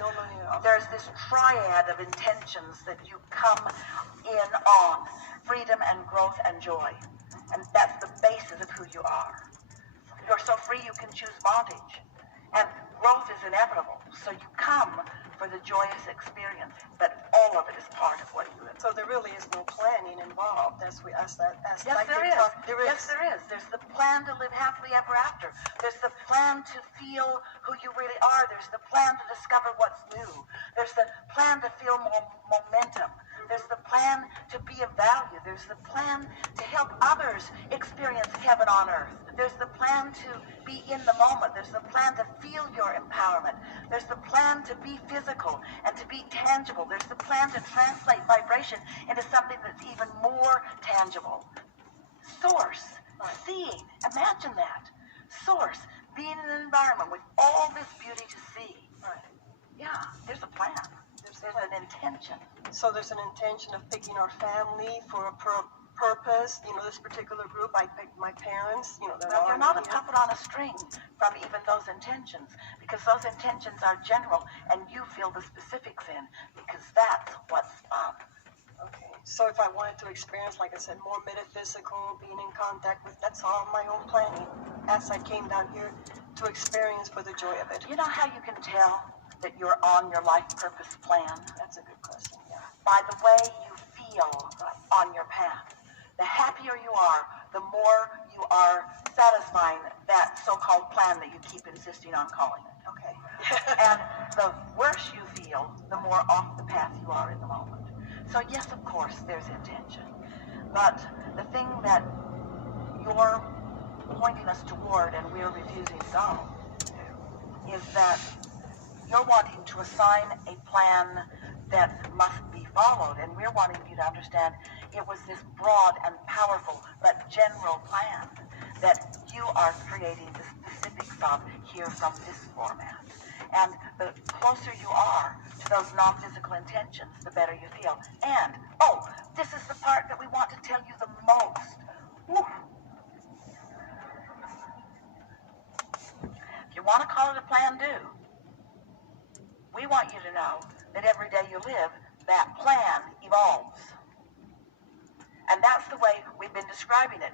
No learning at all. There's this triad of intentions that you come in on: freedom and growth and joy. And that's the basis of who you are. You're so free you can choose bondage. And growth is inevitable. So you come for the joyous experience. But all of it is part of what you live. So there really is no planning involved. As we ask that. Yes, there is. Yes, there is. There's the plan to live happily ever after. There's the plan to feel who you really are. There's the plan to discover what's new. There's the plan to feel more momentum. There's the plan to be of value. There's the plan to help others experience heaven on earth. There's the plan to be in the moment. There's the plan to feel your empowerment. There's the plan to be physical and to be tangible. There's the plan to translate vibration into something that's even more tangible. Source, seeing, imagine that. Source, being in an environment with all this beauty to see. Yeah, there's a plan. There's an intention. So there's an intention of picking our family for a purpose. You know, this particular group, I picked my parents. You know, Well, you're not a puppet on a string from even those intentions, because those intentions are general, and you feel the specifics in, because that's what's fun. Okay. So if I wanted to experience, like I said, more metaphysical, being in contact with, that's all my own planning. As I came down here to experience for the joy of it. You know how you can tell that you're on your life purpose plan? That's a good question. Yeah. By the way you feel on your path. The happier you are, the more you are satisfying that so-called plan that you keep insisting on calling it. Okay. And the worse you feel, the more off the path you are in the moment. So yes, of course, there's intention. But the thing that you're pointing us toward, and we're refusing to go, is that you're wanting to assign a plan that must be followed, and we're wanting you to understand it was this broad and powerful but general plan that you are creating the specifics of here from this format. And the closer you are to those non-physical intentions, the better you feel. And, oh, this is the part that we want to tell you the most. Woo. If you want to call it a plan, do. We want you to know that every day you live, that plan evolves. And that's the way we've been describing it.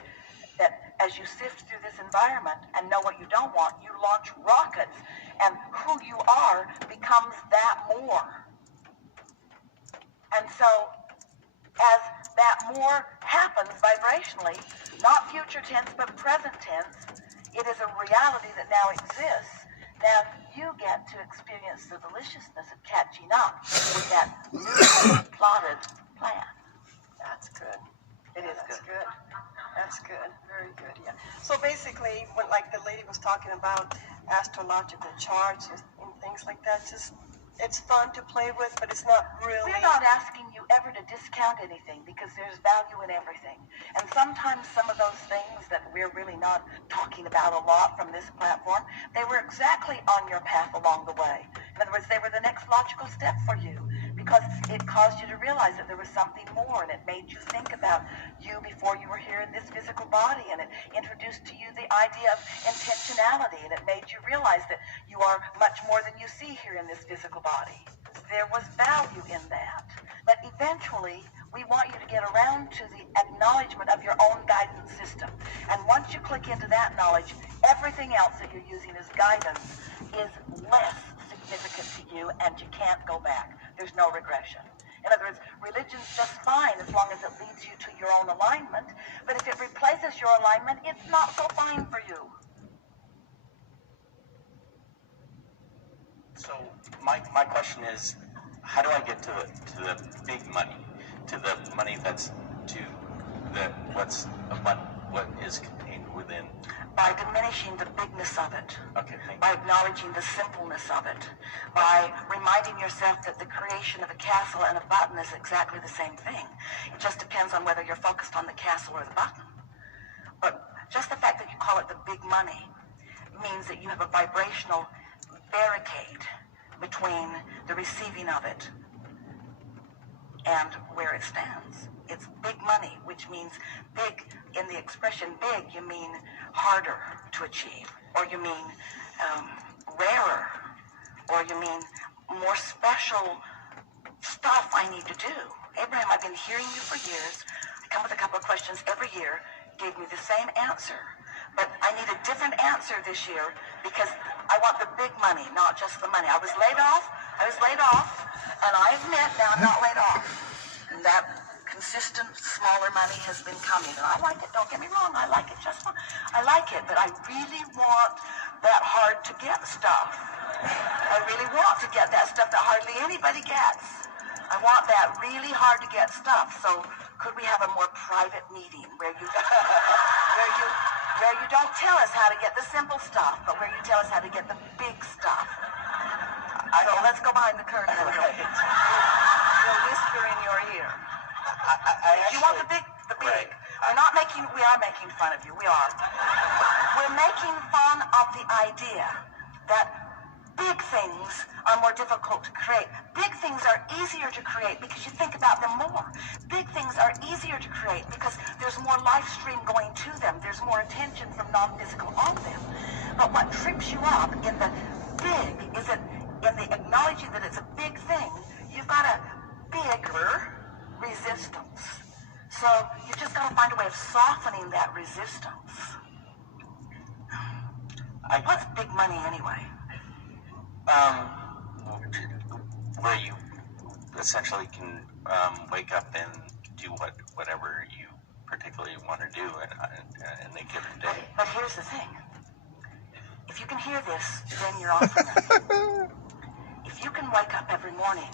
That as you sift through this environment and know what you don't want, you launch rockets, and who you are becomes that more. And so, as that more happens vibrationally, not future tense but present tense, it is a reality that now exists. Now you get to experience the deliciousness of catching up with that plotted plan. That's good. It is That's good. That's good. Very good. Yeah. So basically, when, like the lady was talking about astrological charts and things like that, just it's fun to play with, but it's not really. We're not asking you ever to discount anything, because there's value in everything. And sometimes some of those things that we're really not talking about a lot from this platform, they were exactly on your path along the way. In other words, they were the next logical step for you, because it caused you to realize that there was something more, and it made you think about you before you were here in this physical body, and it introduced to you the idea of intentionality, and it made you realize that you are much more than you see here in this physical body. There was value in that. But eventually, we want you to get around to the acknowledgement of your own guidance system. And once you click into that knowledge, everything else that you're using as guidance is less significant to you, and you can't go back. There's no regression. In other words, religion's just fine as long as it leads you to your own alignment. But if it replaces your alignment, it's not so fine for you. So my question is, how do I get to the big money, to the money that's to the what is contained within? By diminishing the bigness of it. Okay, thank you. By acknowledging the simpleness of it. By reminding yourself that the creation of a castle and a button is exactly the same thing. It just depends on whether you're focused on the castle or the button. But just the fact that you call it the big money means that you have a vibrational barricade between the receiving of it and where it stands. It's big money, which means big, in the expression big, you mean harder to achieve, or you mean rarer, or you mean more special stuff I need to do. Abraham, I've been hearing you for years. I come with a couple of questions every year, gave me the same answer. But I need a different answer this year because I want the big money, not just the money. I was laid off, and I admit now I'm not laid off. And that consistent, smaller money has been coming. And I like it, don't get me wrong, I like it just fine. I like it, but I really want that hard to get stuff. I really want to get that stuff that hardly anybody gets. I want that really hard to get stuff. So could we have a more private meeting where you don't tell us how to get the simple stuff, but where you tell us how to get the big stuff? So let's go behind the curtain. Right. We'll whisper in your ear. If you want the big. Right. We are making fun of you. We are. We're making fun of the idea that big things are more difficult to create. Big things are easier to create because you think about them more. Big things are easier to create because there's more life stream going to them. There's more attention from non-physical on them. But what trips you up in the big is that in the acknowledging that it's a big thing, you've got a bigger resistance. So you just got to find a way of softening that resistance. What's big money anyway? Where you essentially can wake up and do whatever you particularly want to do in a given day. But here's the thing. If you can hear this, then you're on for nothing. If you can wake up every morning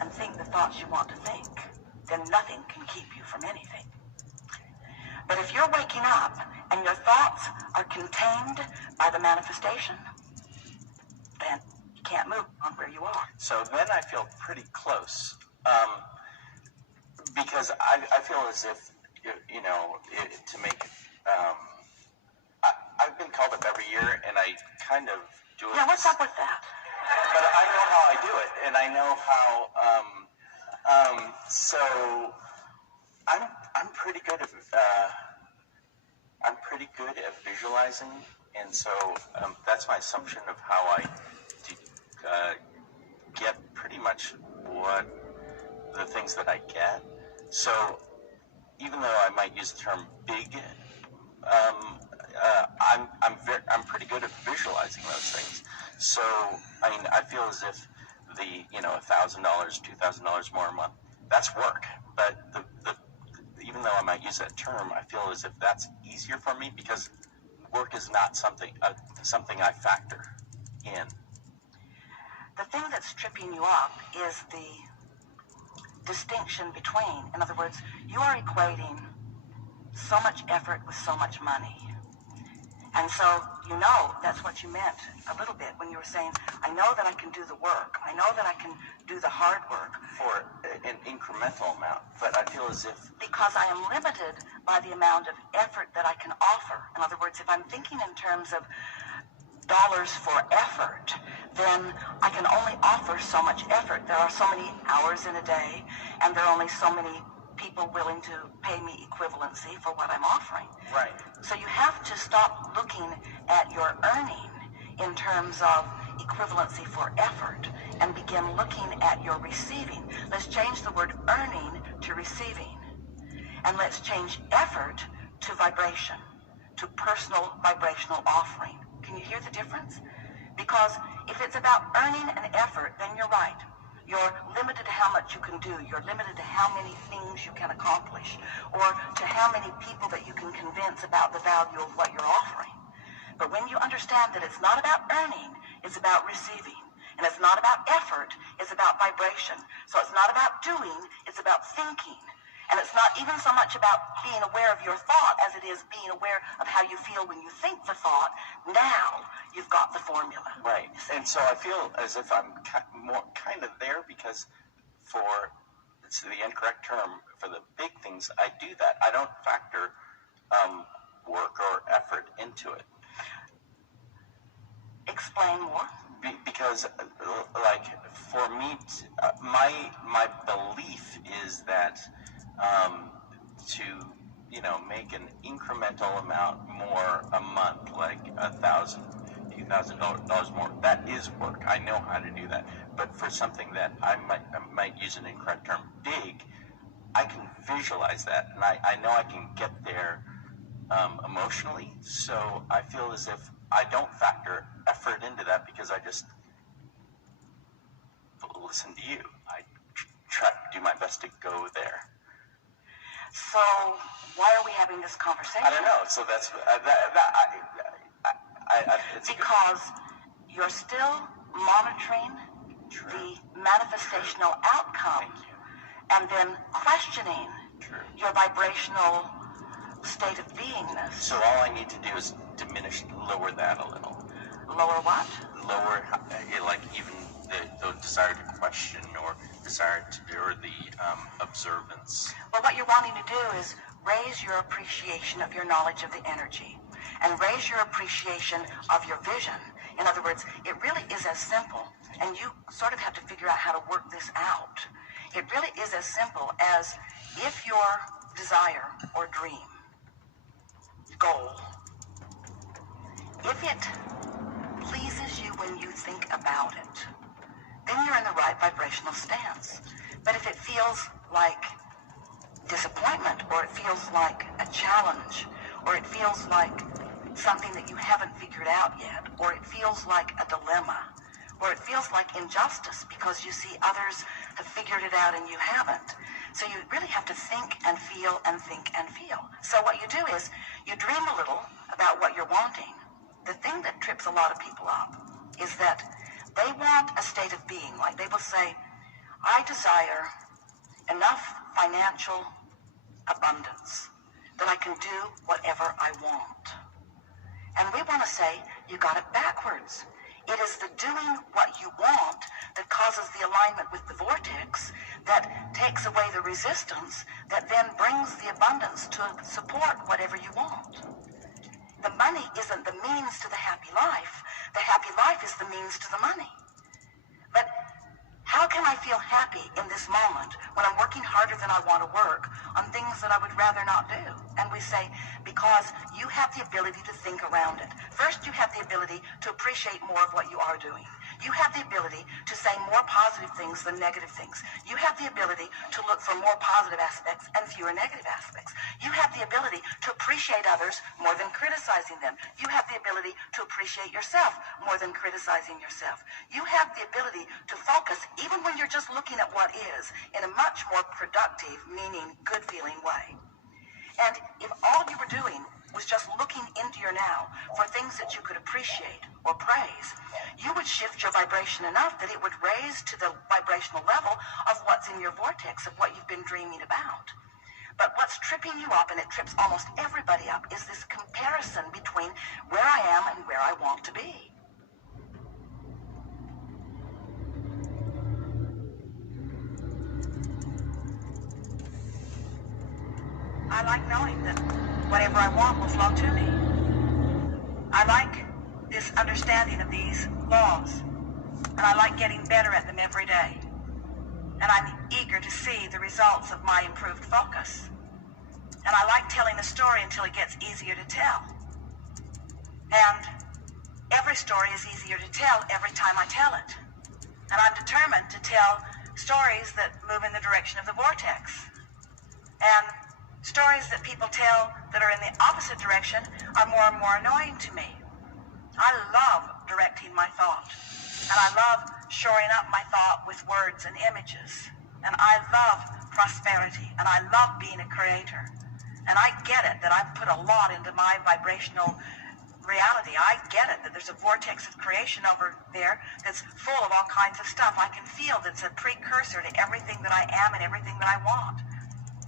and think the thoughts you want to think, then nothing can keep you from anything. But if you're waking up and your thoughts are contained by the manifestation, then you can't move on where you are. So then I feel pretty close, because I feel as if, to make, I've been called up every year, and I kind of do it. Yeah, what's up with that? But I know how I do it, and I know how, so I'm pretty good at visualizing, and so that's my assumption of how I get pretty much what the things that I get. So even though I might use the term big, I'm pretty good at visualizing those things. So I mean, I feel as if the $1,000, $2,000 more a month, that's work. But even though I might use that term, I feel as if that's easier for me because work is not something I factor in. The thing that's tripping you up is the distinction between, in other words, you are equating so much effort with so much money. And so that's what you meant a little bit when you were saying, I know that I can do the work. I know that I can do the hard work. For an incremental amount, but I feel as if... Because I am limited by the amount of effort that I can offer. In other words, if I'm thinking in terms of dollars for effort, then I can only offer so much effort. There are so many hours in a day, and there are only so many people willing to pay me equivalency for what I'm offering. Right. So you have to stop looking at your earning in terms of equivalency for effort and begin looking at your receiving. Let's change the word earning to receiving. And let's change effort to vibration, to personal vibrational offering. Can you hear the difference? Because if it's about earning an effort, then you're right. You're limited to how much you can do. You're limited to how many things you can accomplish, or to how many people that you can convince about the value of what you're offering. But when you understand that it's not about earning, it's about receiving. And it's not about effort, it's about vibration. So it's not about doing, it's about thinking. And it's not even so much about being aware of your thought as it is being aware of how you feel when you think the thought. Now you've got the formula. Right. And so I feel as if I'm kind of there, because for, it's the incorrect term, for the big things, I do that. I don't factor work or effort into it. Explain more. Because, like, for me, my belief is that to, you know, make an incremental amount more a month, like $1,000, $2,000 more, that is work. I know how to do that. But for something that I might use an incorrect term, big, I can visualize that, and I know I can get there emotionally. So I feel as if I don't factor effort into that, because I just listen to you. I try to do my best to go there. So why are we having this conversation? I don't know. So that's because you're still monitoring True. the manifestational outcome, and then questioning your vibrational state of beingness. So all I need to do is lower that a little. Lower what? Lower, like even the desire to question, or desire to, or the observance. Well, what you're wanting to do is raise your appreciation of your knowledge of the energy, and raise your appreciation of your vision. In other words, it really is as simple, and you sort of have to figure out how to work this out. It really is as simple as, if your desire or dream, goal, if it pleases you when you think about it, then you're in the right vibrational stance. But if it feels like disappointment, or it feels like a challenge, or it feels like something that you haven't figured out yet, or it feels like a dilemma, or it feels like injustice because you see others have figured it out and you haven't. So you really have to think and feel and think and feel. So what you do is you dream a little about what you're wanting. The thing that trips a lot of people up is that they want a state of being. Like they will say, I desire enough financial abundance that I can do whatever I want. And we want to say, you got it backwards. It is the doing what you want that causes the alignment with the vortex, that takes away the resistance, that then brings the abundance to support whatever you want. The money isn't the means to the happy life. The happy life is the means to the money. But how can I feel happy in this moment when I'm working harder than I want to work on things that I would rather not do? And we say, because you have the ability to think around it. First, you have the ability to appreciate more of what you are doing. You have the ability to say more positive things than negative things. You have the ability to look for more positive aspects and fewer negative aspects. You have the ability to appreciate others more than criticizing them. You have the ability to appreciate yourself more than criticizing yourself. You have the ability to focus, even when you're just looking at what is, in a much more productive, meaning, good-feeling way. And if all you were doing was just looking into your now for things that you could appreciate or praise, you would shift your vibration enough that it would raise to the vibrational level of what's in your vortex, of what you've been dreaming about. But what's tripping you up, and it trips almost everybody up, is this comparison between where I am and where I want to be. I like knowing that whatever I want will flow to me. I like this rigorous understanding of these laws, and I like getting better at them every day. And I'm eager to see the results of my improved focus. And I like telling a story until it gets easier to tell. And every story is easier to tell every time I tell it. And I'm determined to tell stories that move in the direction of the vortex. And stories that people tell that are in the opposite direction are more and more annoying to me. I love directing my thought. And I love shoring up my thought with words and images. And I love prosperity. And I love being a creator. And I get it that I've put a lot into my vibrational reality. I get it that there's a vortex of creation over there that's full of all kinds of stuff. I can feel that's a precursor to everything that I am and everything that I want.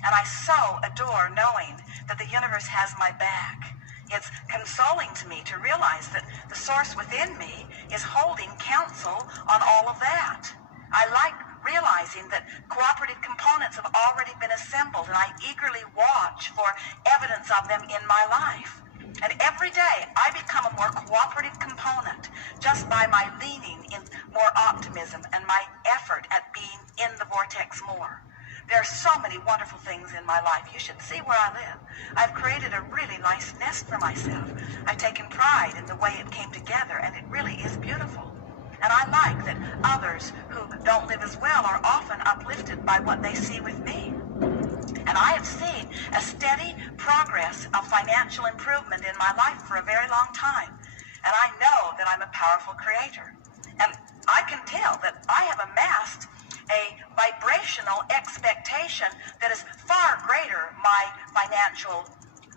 And I so adore knowing that the universe has my back. It's consoling to me to realize that the source within me is holding counsel on all of that. I like realizing that cooperative components have already been assembled, and I eagerly watch for evidence of them in my life. And every day I become a more cooperative component just by my leaning in more optimism and my effort at being in the vortex more. There are so many wonderful things in my life. You should see where I live. I've created a really nice nest for myself. I've taken pride in the way it came together, and it really is beautiful. And I like that others who don't live as well are often uplifted by what they see with me. And I have seen a steady progress of financial improvement in my life for a very long time. And I know that I'm a powerful creator. And I can tell that I have amassed a vibrational expectation that is far greater my financial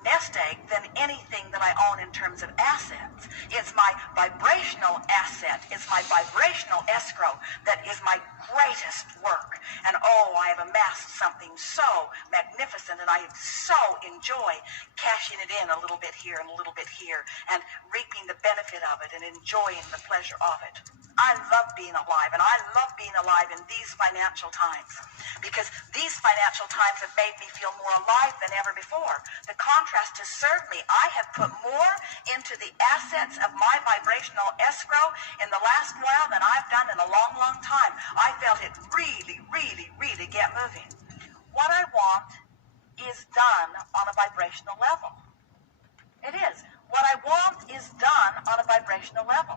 nest egg than anything that I own in terms of assets. It's my vibrational asset. It's my vibrational escrow that is my greatest work. And oh, I have amassed something so magnificent, and I so enjoy cashing it in a little bit here and a little bit here and reaping the benefit of it and enjoying the pleasure of it. I love being alive, and I love being alive in these financial times because these financial times have made me feel more alive than ever before. The contrast has served me. I have put more into the assets of my vibrational escrow in the last while than I've done in a long, long time. I felt it really, really, really get moving. What I want is done on a vibrational level. It is. What I want is done on a vibrational level.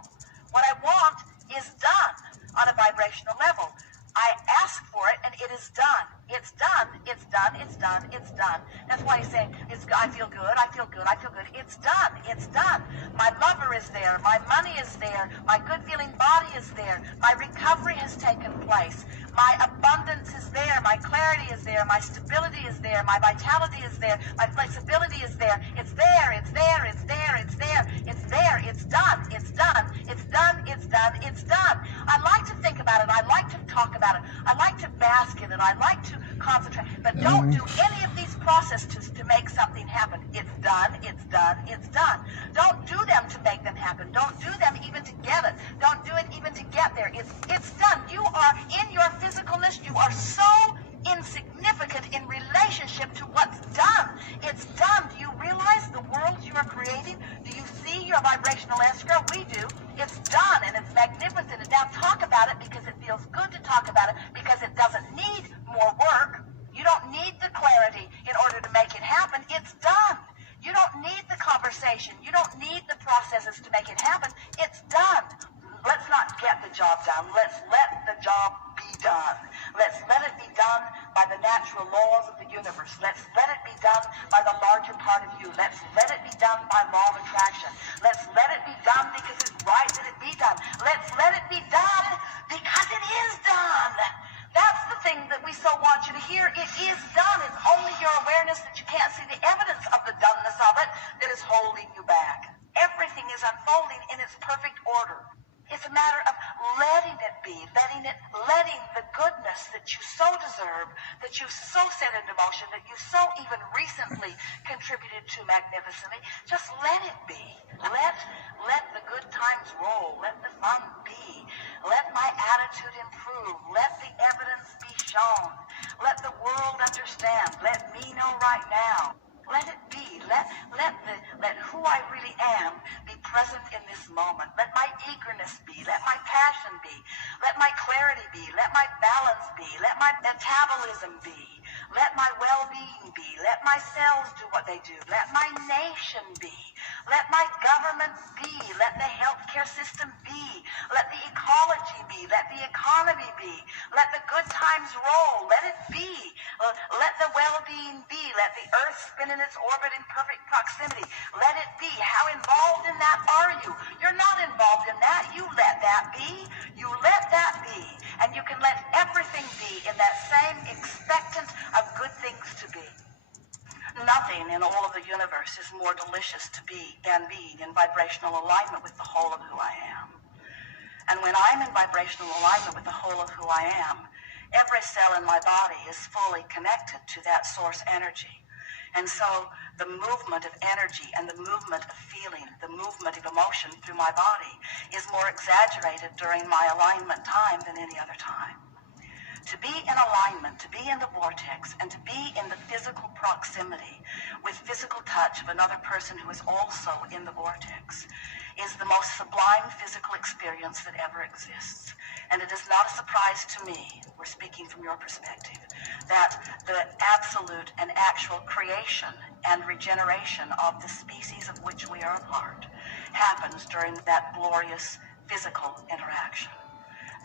What I want is done on a vibrational level. I ask for it, and it is done. It's done. It's done. It's done. It's done. That's why he's saying, I feel good. I feel good. I feel good. It's done. It's done. My lover is there. My money is there. My good-feeling body is there. My recovery has taken place. My abundance is there. My clarity is there. My stability is there. My vitality is there. My flexibility is there. It's there. It's there. It's there. It's there. It's there. It's done. It's done. It's done. It's done. It's done. I like to think about it. I like to talk about it. I like to bask in it. I like to concentrate. But don't do any of these processes to make something happen. It's done. It's done. It's done. Don't do them to make them happen. Don't do them even to get it. Don't do it even to get there. It's done. You are in your physicalness. You are so insignificant in relationship to what's done. It's done. Do you realize the world you are creating? Do you see your vibrational escrow? We do. It's done, and it's magnificent. And now talk about it because it feels good to talk about it because it doesn't need more work. You don't need the clarity in order to make it happen. It's done. You don't need the conversation. You don't need the processes to make it happen. It's done. Let's not get the job done. Let's let the job be done. Let's let it be done by the natural laws of the universe. Let's let it be done by the larger part of you. Let's let it be done by law of attraction. Let's let it be done because it's right that it be done. Let's let it be done because it is done. That's the thing that we so want you to hear. It is done. It's only your awareness that you can't see the evidence of the doneness of it that is holding you back. Everything is unfolding in its perfect order. It's a matter of letting it be, letting the goodness that you so deserve, that you so set into motion, that you so even recently contributed to magnificently, just let it be. Let the good times roll. Let the fun be. Let my attitude improve. Let the evidence be shown. Let the world understand. Let me know right now. Let it be. Let who I really am be present present in this moment. Let my eagerness be. Let my passion be. Let my clarity be. Let my balance be. Let my metabolism be. Let my well-being be. Let my cells do what they do. Let my nation be. Let my government be. Let the healthcare system be. Let the ecology be. Let the economy be. Let the good times roll. Let it be. Let the well-being be. Let the earth spin in its orbit in perfect proximity. Let it be. How involved in that are you? You're not involved in that. You let that be. You let that be. And you can let everything be in that same expectant of good things to be. Nothing in all of the universe is more delicious to be than being in vibrational alignment with the whole of who I am. And when I'm in vibrational alignment with the whole of who I am, every cell in my body is fully connected to that source energy. And so the movement of energy and the movement of feeling, the movement of emotion through my body is more exaggerated during my alignment time than any other time. To be in alignment, to be in the vortex, and to be in the physical proximity with physical touch of another person who is also in the vortex is the most sublime physical experience that ever exists. And it is not a surprise to me, we're speaking from your perspective, that the absolute and actual creation and regeneration of the species of which we are a part happens during that glorious physical interaction.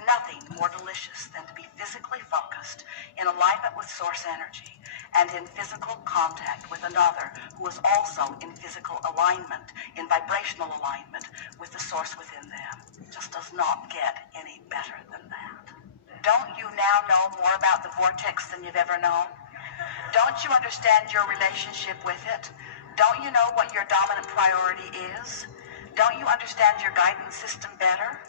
Nothing more delicious than to be physically focused in alignment with source energy and in physical contact with another who is also in physical alignment, in vibrational alignment with the source within them. It just does not get any better than that. Don't you now know more about the vortex than you've ever known? Don't you understand your relationship with it? Don't you know what your dominant priority is? Don't you understand your guidance system better?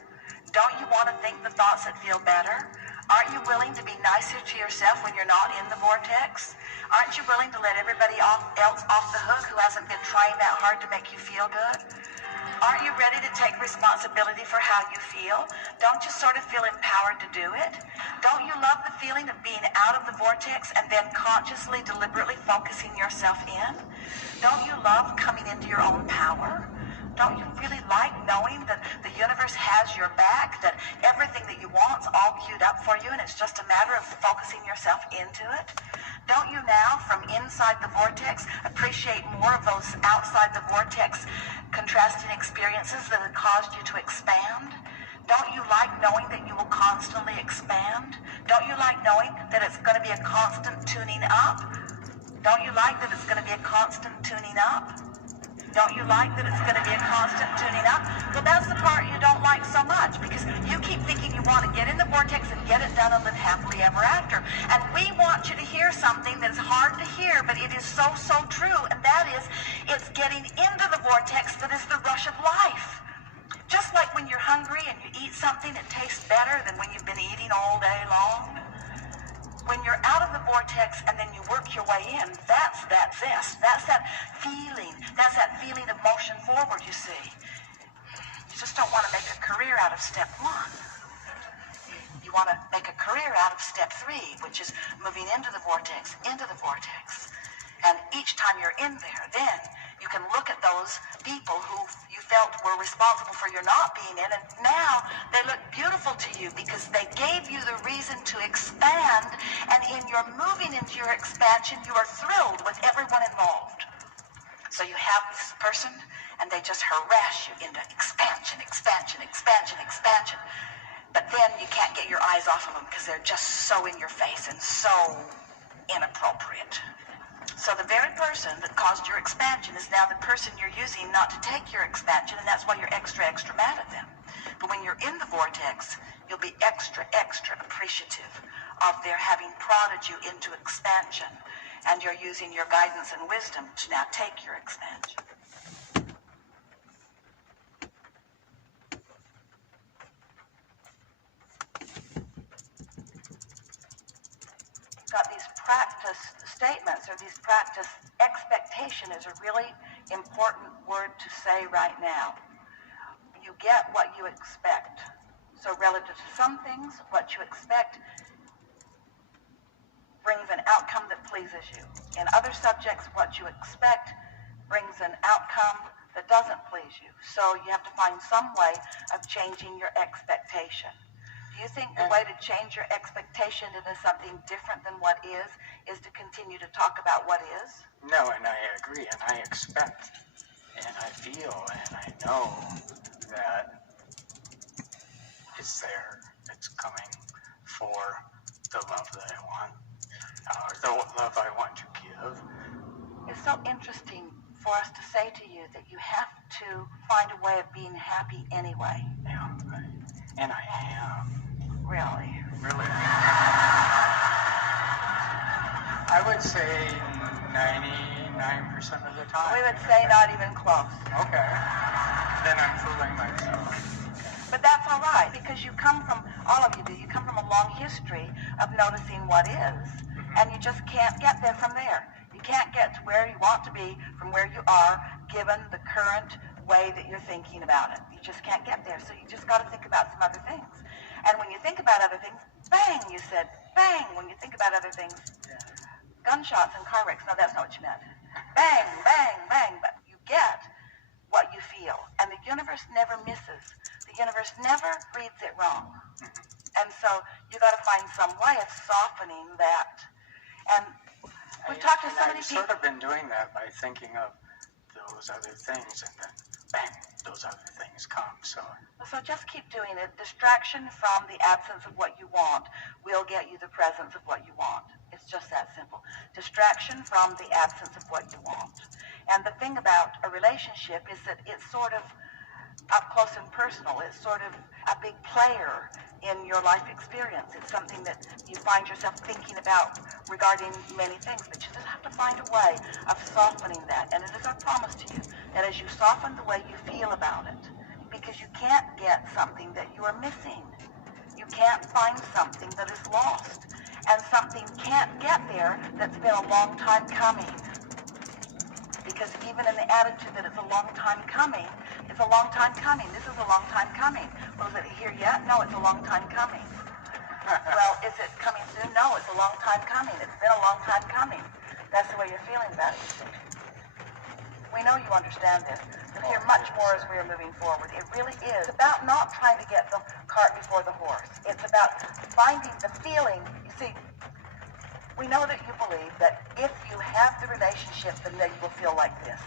Don't you want to think the thoughts that feel better? Aren't you willing to be nicer to yourself when you're not in the vortex? Aren't you willing to let everybody else off the hook who hasn't been trying that hard to make you feel good? Aren't you ready to take responsibility for how you feel? Don't you sort of feel empowered to do it? Don't you love the feeling of being out of the vortex and then consciously, deliberately focusing yourself in? Don't you love coming into your own power? Don't you really like knowing that the universe has your back, that everything that you want's all queued up for you and it's just a matter of focusing yourself into it? Don't you now, from inside the vortex, appreciate more of those outside the vortex contrasting experiences that have caused you to expand? Don't you like knowing that you will constantly expand? Don't you like knowing that it's going to be a constant tuning up? Don't you like that it's going to be a constant tuning up? Don't you like that it's going to be a constant tuning up? Well, that's the part you don't like so much because you keep thinking you want to get in the vortex and get it done and live happily ever after. And we want you to hear something that's hard to hear, but it is so, so true. And that is, it's getting into the vortex that is the rush of life. Just like when you're hungry and you eat something that tastes better than when you've been eating all day long. When you're out of the vortex and then you work your way in, that's that zest. That's that feeling. That's that feeling of motion forward, you see. You just don't want to make a career out of step one. You want to make a career out of step three, which is moving into the vortex, into the vortex. And each time you're in there, then you can look at those people who you felt were responsible for your not being in, and now they look beautiful to you because they gave you the reason to expand, and in your moving into your expansion, you are thrilled with everyone involved. So you have this person, and they just harass you into expansion, expansion, expansion, expansion. But then you can't get your eyes off of them because they're just so in your face and so inappropriate. So the very person that caused your expansion is now the person you're using not to take your expansion, and that's why you're extra, extra mad at them. But when you're in the vortex, you'll be extra, extra appreciative of their having prodded you into expansion, and you're using your guidance and wisdom to now take your expansion. Got these practice statements or these practice expectation is a really important word to say right now. You get what you expect. So relative to some things, what you expect brings an outcome that pleases you. In other subjects, what you expect brings an outcome that doesn't please you. So you have to find some way of changing your expectation. Do you think the way to change your expectation into something different than what is to continue to talk about what is? No, and I agree, and I expect, and I feel, and I know that it's there, it's coming for the love that I want, or the love I want to give. It's so interesting for us to say to you that you have to find a way of being happy anyway. Yeah, and I am. Really? Really? I would say 99% of the time. We would say not even close. Okay. Then I'm fooling myself. But that's all right, because you come from, all of you do, you come from a long history of noticing what is, and you just can't get there from there. You can't get to where you want to be from where you are, given the current way that you're thinking about it. You just can't get there, so you just got to think about some other things. And when you think about other things, bang, you said, bang, when you think about other things, gunshots and car wrecks, no, that's not what you meant. Bang, bang, bang, but you get what you feel. And the universe never misses. The universe never reads it wrong. And so you got to find some way of softening that. And we've talked to so many people. I've sort of been doing that by thinking of those other things, and then bang, those other things come. So just keep doing it. Distraction from the absence of what you want will get you the presence of what you want. It's just that simple. Distraction from the absence of what you want. And the thing about a relationship is that it's sort of up close and personal. It's sort of a big player in your life experience. It's something that you find yourself thinking about regarding many things, but you just have to find a way of softening that. And it is our promise to you that as you soften the way you feel about it, because you can't get something that you are missing. You can't find something that is lost. And something can't get there that's been a long time coming. Because even in the attitude that it's a long time coming, it's a long time coming. This is a long time coming. Well, is it here yet? No, it's a long time coming. Well, is it coming soon? No, it's a long time coming. It's been a long time coming. That's the way you're feeling about it, you see. We know you understand this. You'll hear much more as we are moving forward. It really is about not trying to get the cart before the horse. It's about finding the feeling. You see, we know that you believe that if you have the relationship, then you will feel like this.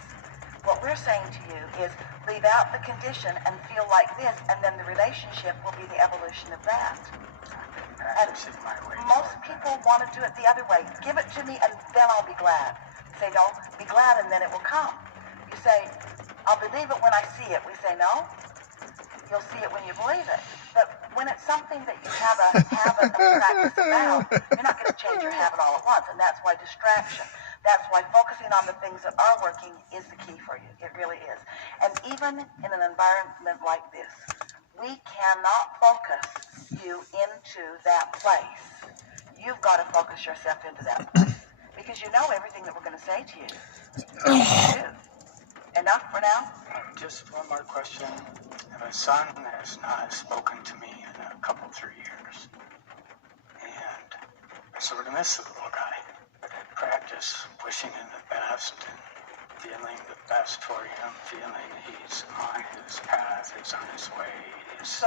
What we're saying to you is leave out the condition and feel like this, and then the relationship will be the evolution of that. And most people want to do it the other way. Give it to me and then I'll be glad. Say, no, be glad and then it will come. You say, I'll believe it when I see it. We say, no, you'll see it when you believe it. But when it's something that you have a habit of practice about, you're not going to change your habit all at once. And that's why distraction. That's why focusing on the things that are working is the key for you. It really is. And even in an environment like this, we cannot focus you into that place. You've got to focus yourself into that place. Because you know everything that we're going to say to you. You do. Enough for now? Just one more question. My son has not spoken to me in a couple, 3 years. And I sort of miss the little guy. But I practice wishing him the best and feeling the best for him, feeling he's on his path, he's on his way, he's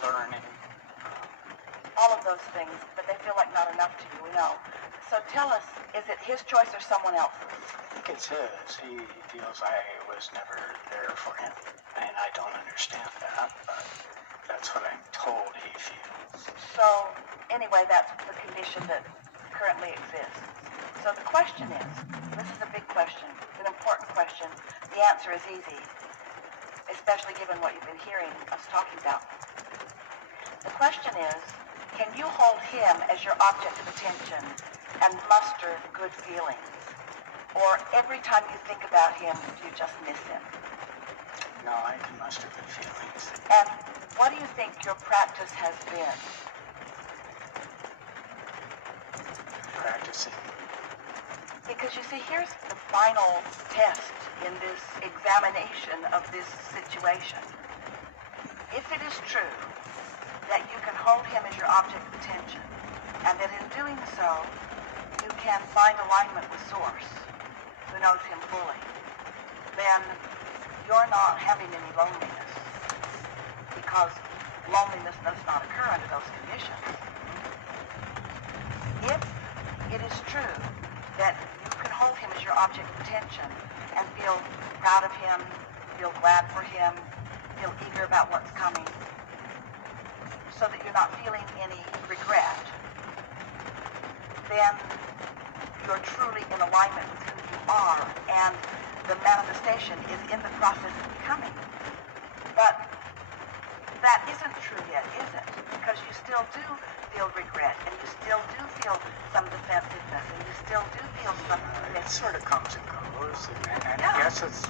learning. All of those things, but they feel like not enough to you, we know. So tell us, is it his choice or someone else's? I think it's his. He feels I was never there for him. And I don't understand that, but that's what I'm told he feels. So, anyway, that's the condition that currently exists. So the question is, this is a big question, it's an important question. The answer is easy, especially given what you've been hearing us talking about. The question is, can you hold him as your object of attention and muster good feelings? Or every time you think about him, you just miss him? No, I can muster good feelings. And what do you think your practice has been? Practicing. Because you see, here's the final test in this examination of this situation. If it is true that you can hold him as your object of attention, and that in doing so, you can find alignment with Source, who knows him fully, then you're not having any loneliness, because loneliness does not occur under those conditions. If it is true that you can hold him as your object of attention and feel proud of him, feel glad for him, feel eager about what's coming, so that you're not feeling any regret, then you're truly in alignment with who you are, and the manifestation is in the process of becoming. But that isn't true yet, is it? Because you still do feel regret, and you still do feel some defensiveness, and you still do feel some... It sort of comes and goes, and Yeah. I guess it's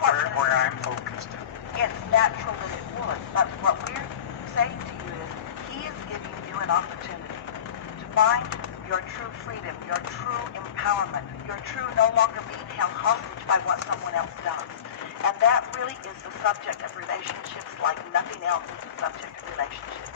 where I'm focused. It's natural that it would, but what we're saying to you is he is giving you an opportunity to find your true freedom, your true empowerment, your true no longer being held hostage by what someone else does. And that really is the subject of relationships like nothing else is the subject of relationships.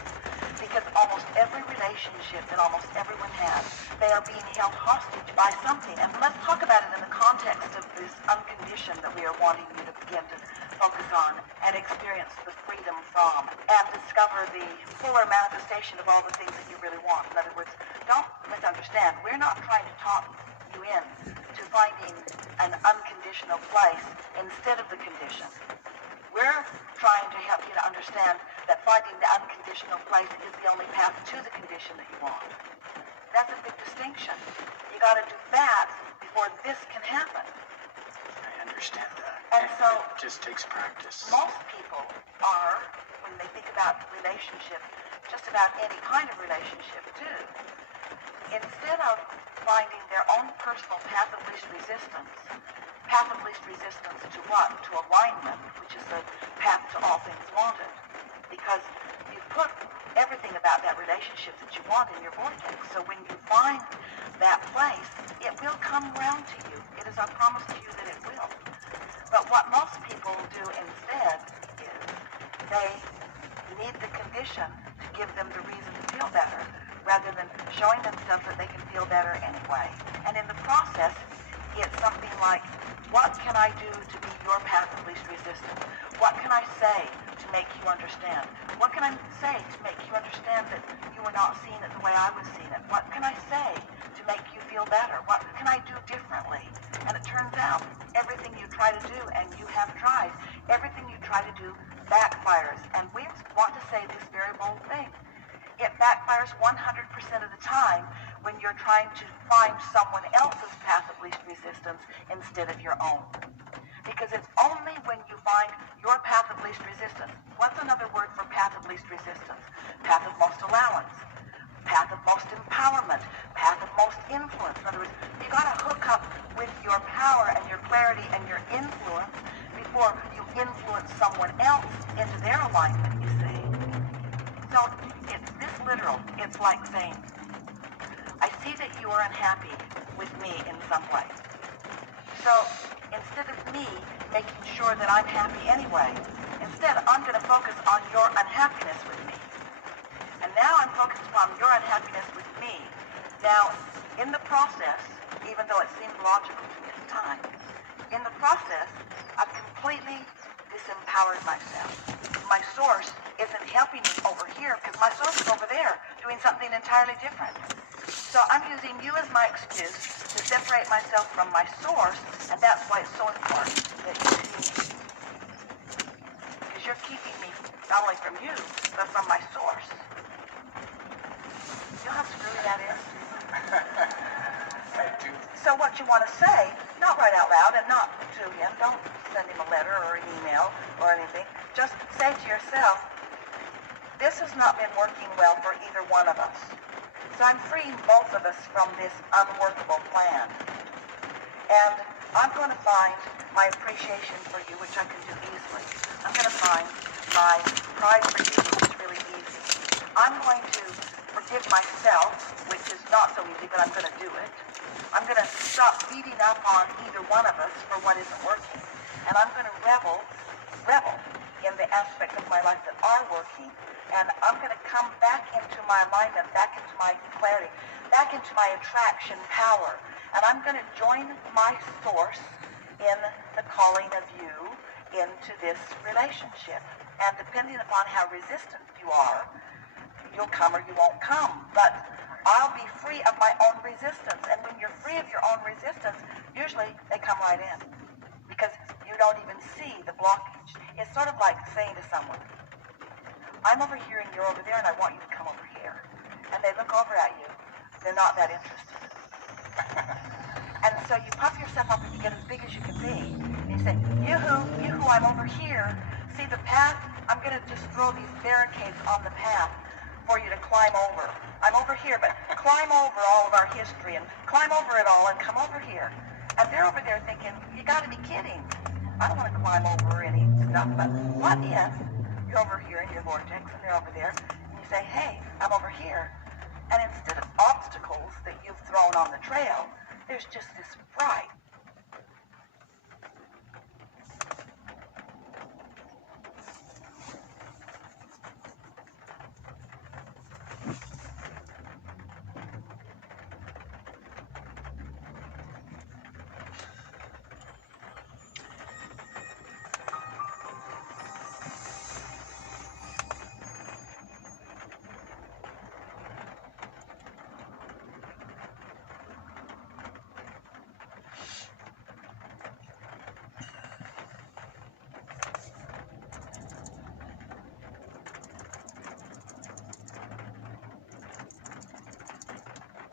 Because almost every relationship that almost everyone has, they are being held hostage by something. And let's talk about it in the context of this unconditioned that we are wanting you to begin to focus on and experience the freedom from and discover the fuller manifestation of all the things that you really want. In other words, don't misunderstand. We're not trying to talk you in to finding an unconditional place instead of the condition. We're trying to help you to understand that finding the unconditional place is the only path to the condition that you want. That's a big distinction. You got to do that before this can happen. I understand that. And so it just takes practice. most people are, when they think about relationship, just about any kind of relationship too, instead of finding their own personal path of least resistance to what? To alignment, which is the path to all things wanted. Because you put everything about that relationship that you want in your vortex. So when you find that place, it will come around to you. It is our promise to you that it will. But what most people do instead is they need the condition to give them the reason to feel better, rather than showing themselves that they can feel better anyway. And in the process, it's something like, what can I do to be your path of least resistance? What can I say to make you understand? What can I say to make you understand that you were not seeing it the way I was seeing it? What can I say to make you feel better? What can I do differently? And it turns out, everything you try to do, and you have tried, everything you try to do backfires. And we want to say this very bold thing. It backfires 100% of the time when you're trying to find someone else's path of least resistance instead of your own. Because it's only when you find your path of least resistance. What's another word for path of least resistance? Path of most allowance. Path of most empowerment. Path of most influence. In other words, you got to hook up with your power and your clarity and your influence before you influence someone else into their alignment, you see. So it's this literal. It's like saying, I see that you are unhappy with me in some way. So instead of me making sure that I'm happy anyway, instead I'm going to focus on your unhappiness with me. And now I'm focused upon your unhappiness with me. Now, in the process, even though it seemed logical to me at the time, in the process, I've completely disempowered myself. My source isn't helping me over here because my source is over there doing something entirely different. So I'm using you as my excuse to separate myself from my source, and that's why it's so important that you see me. Because you're keeping me not only from you, but from my source. You know how screwy that is? I do. So what you want to say, not right out loud and not to him, don't send him a letter or an email or anything, just say to yourself, this has not been working well for either one of us. So I'm freeing both of us from this unworkable plan. And I'm going to find my appreciation for you, which I can do easily. I'm going to find my pride for you, which is really easy. I'm going to forgive myself, which is not so easy, but I'm going to do it. I'm going to stop beating up on either one of us for what isn't working. And I'm going to revel in the aspects of my life that are working. And I'm going to come back into my alignment, back into my clarity, back into my attraction power. And I'm going to join my source in the calling of you into this relationship. And depending upon how resistant you are, you'll come or you won't come. But I'll be free of my own resistance. And when you're free of your own resistance, usually they come right in. Because you don't even see the blockage. It's sort of like saying to someone, I'm over here and you're over there and I want you to come over here. And they look over at you. They're not that interested. And so you puff yourself up and you get as big as you can be. And you say, yoo-hoo, I'm over here. See the path? I'm going to just throw these barricades on the path for you to climb over. I'm over here, but climb over all of our history and climb over it all and come over here. And they're over there thinking, you got to be kidding. I don't want to climb over any stuff, but what if you're over here in your vortex and they're over there and you say, hey, I'm over here. And instead of obstacles that you've thrown on the trail, there's just this bright,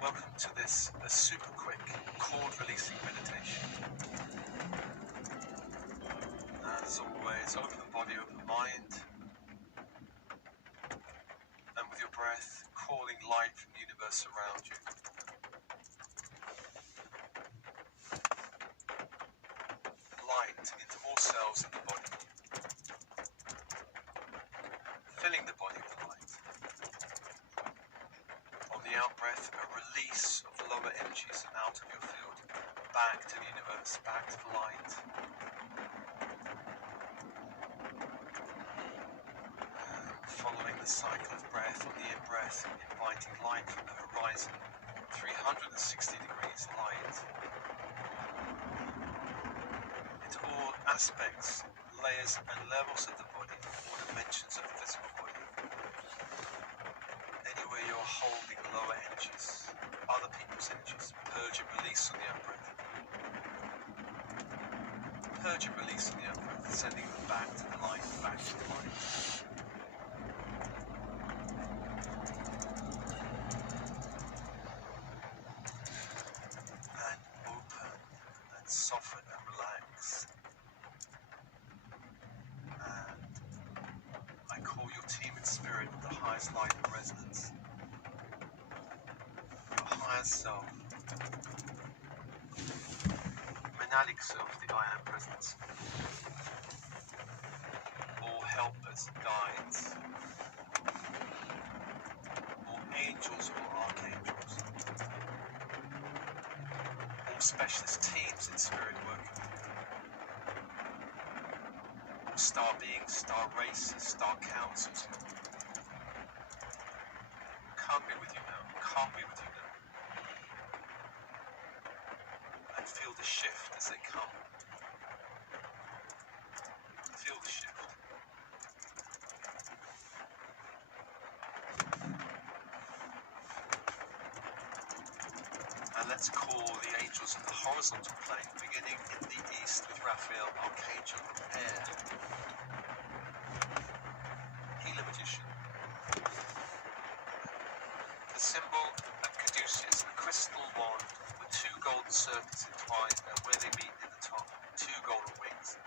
Welcome to this super quick chord releasing meditation. As always, open body, open mind, and with your breath, calling light from the universe around you. Light into all cells in the body, filling the body with light. On the out-breath, a release of lower energies out of your field, back to the universe, back to the light. Following the cycle of breath, on the in-breath, inviting light from the horizon, 360 degrees light. Into all aspects, layers and levels of the body, all dimensions of the physical body. Anywhere you're holding lower energies, other people's energies, purge and release on the out-breath. Purge and release on the out-breath, sending them back to the light, back to the light. And open and soften and relax. And I call your team in spirit with the highest light and resonance. Your higher self. Monadic self, the I Am presence. All helpers, guides. All angels or archangels. All specialist teams in spirit working. All star beings, star races, star councils. Can't be with you now. Can't be with you now. And feel the shift as they come. Feel the shift. And let's call the angels of the horizontal plane, beginning in the east with Raphael, Archangel of Air. Healer Magician. The symbol of Caduceus, a crystal wand with two golden circles entwined, and where they meet at the top, two golden wings.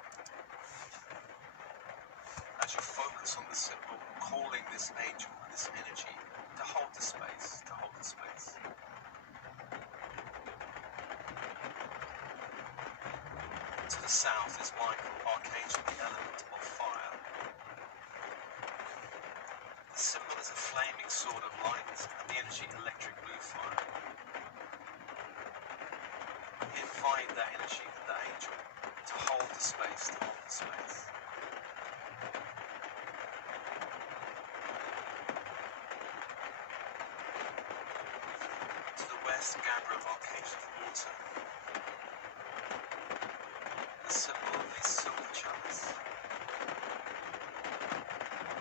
As you focus on the symbol, calling this angel, this energy, to hold the space, to hold the space. To the south is Michael, Archangel, the element of fire. The symbol is a flaming sword of light, and the energy electric blue fire. Invite that energy and that angel to hold the space, to hold the space. To the west, Gabriel, Archangel of water. The symbol of a silver chalice.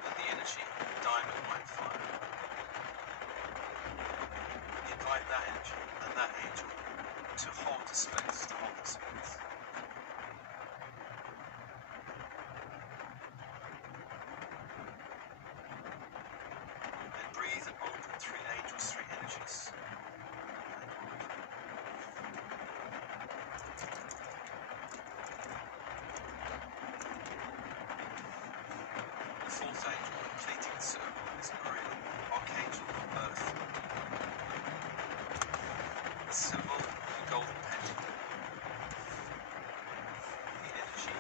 And the energy of diamond white fire. Invite that energy and that angel to hold the space, to hold the space. And breathe and open 3 angels, 3 energies. The 4th angel, completing the circle, is Maria, Archangel of Earth. The symbol, the golden pentacle. The energy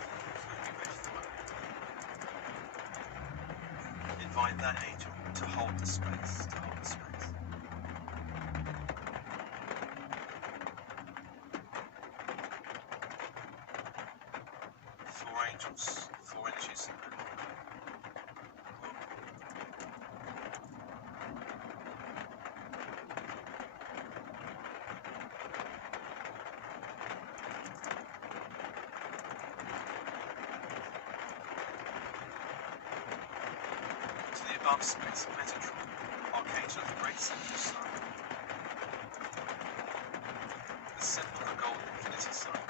will be ready for it. Invite that angel to hold the space, to hold the space. Four angels, 4 energies. To the above space of Metatron, Archangel of the Great Central Sun. The symbol of the golden infinity sign.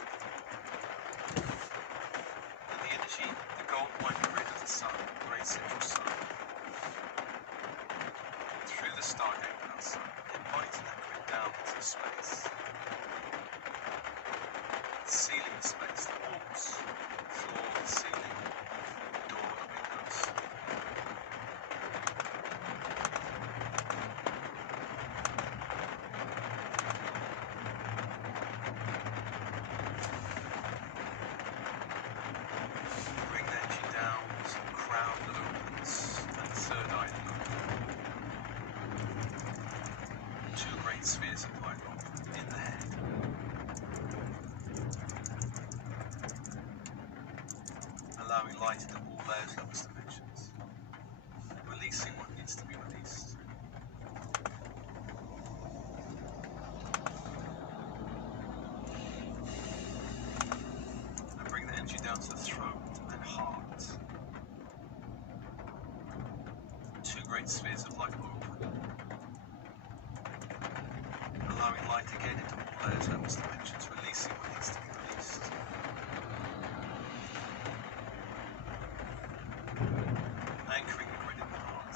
And the energy, the golden white grid of the sun, the Great Central Sun. Through the stargate of that sun, inviting that grid down into space. Sealing the space, the walls, floor, the ceiling, the door, the windows. Bring the energy down to the crown that opens and the 3rd eye that opens. 2 great spheres of light in the head. Allowing light into all layers, levels, dimensions. Releasing what needs to be released. And bring the energy down to the throat and heart. 2 great spheres of light open. Allowing light again into all layers, levels, dimensions. Releasing what needs to be released. Anchoring the grid in the heart.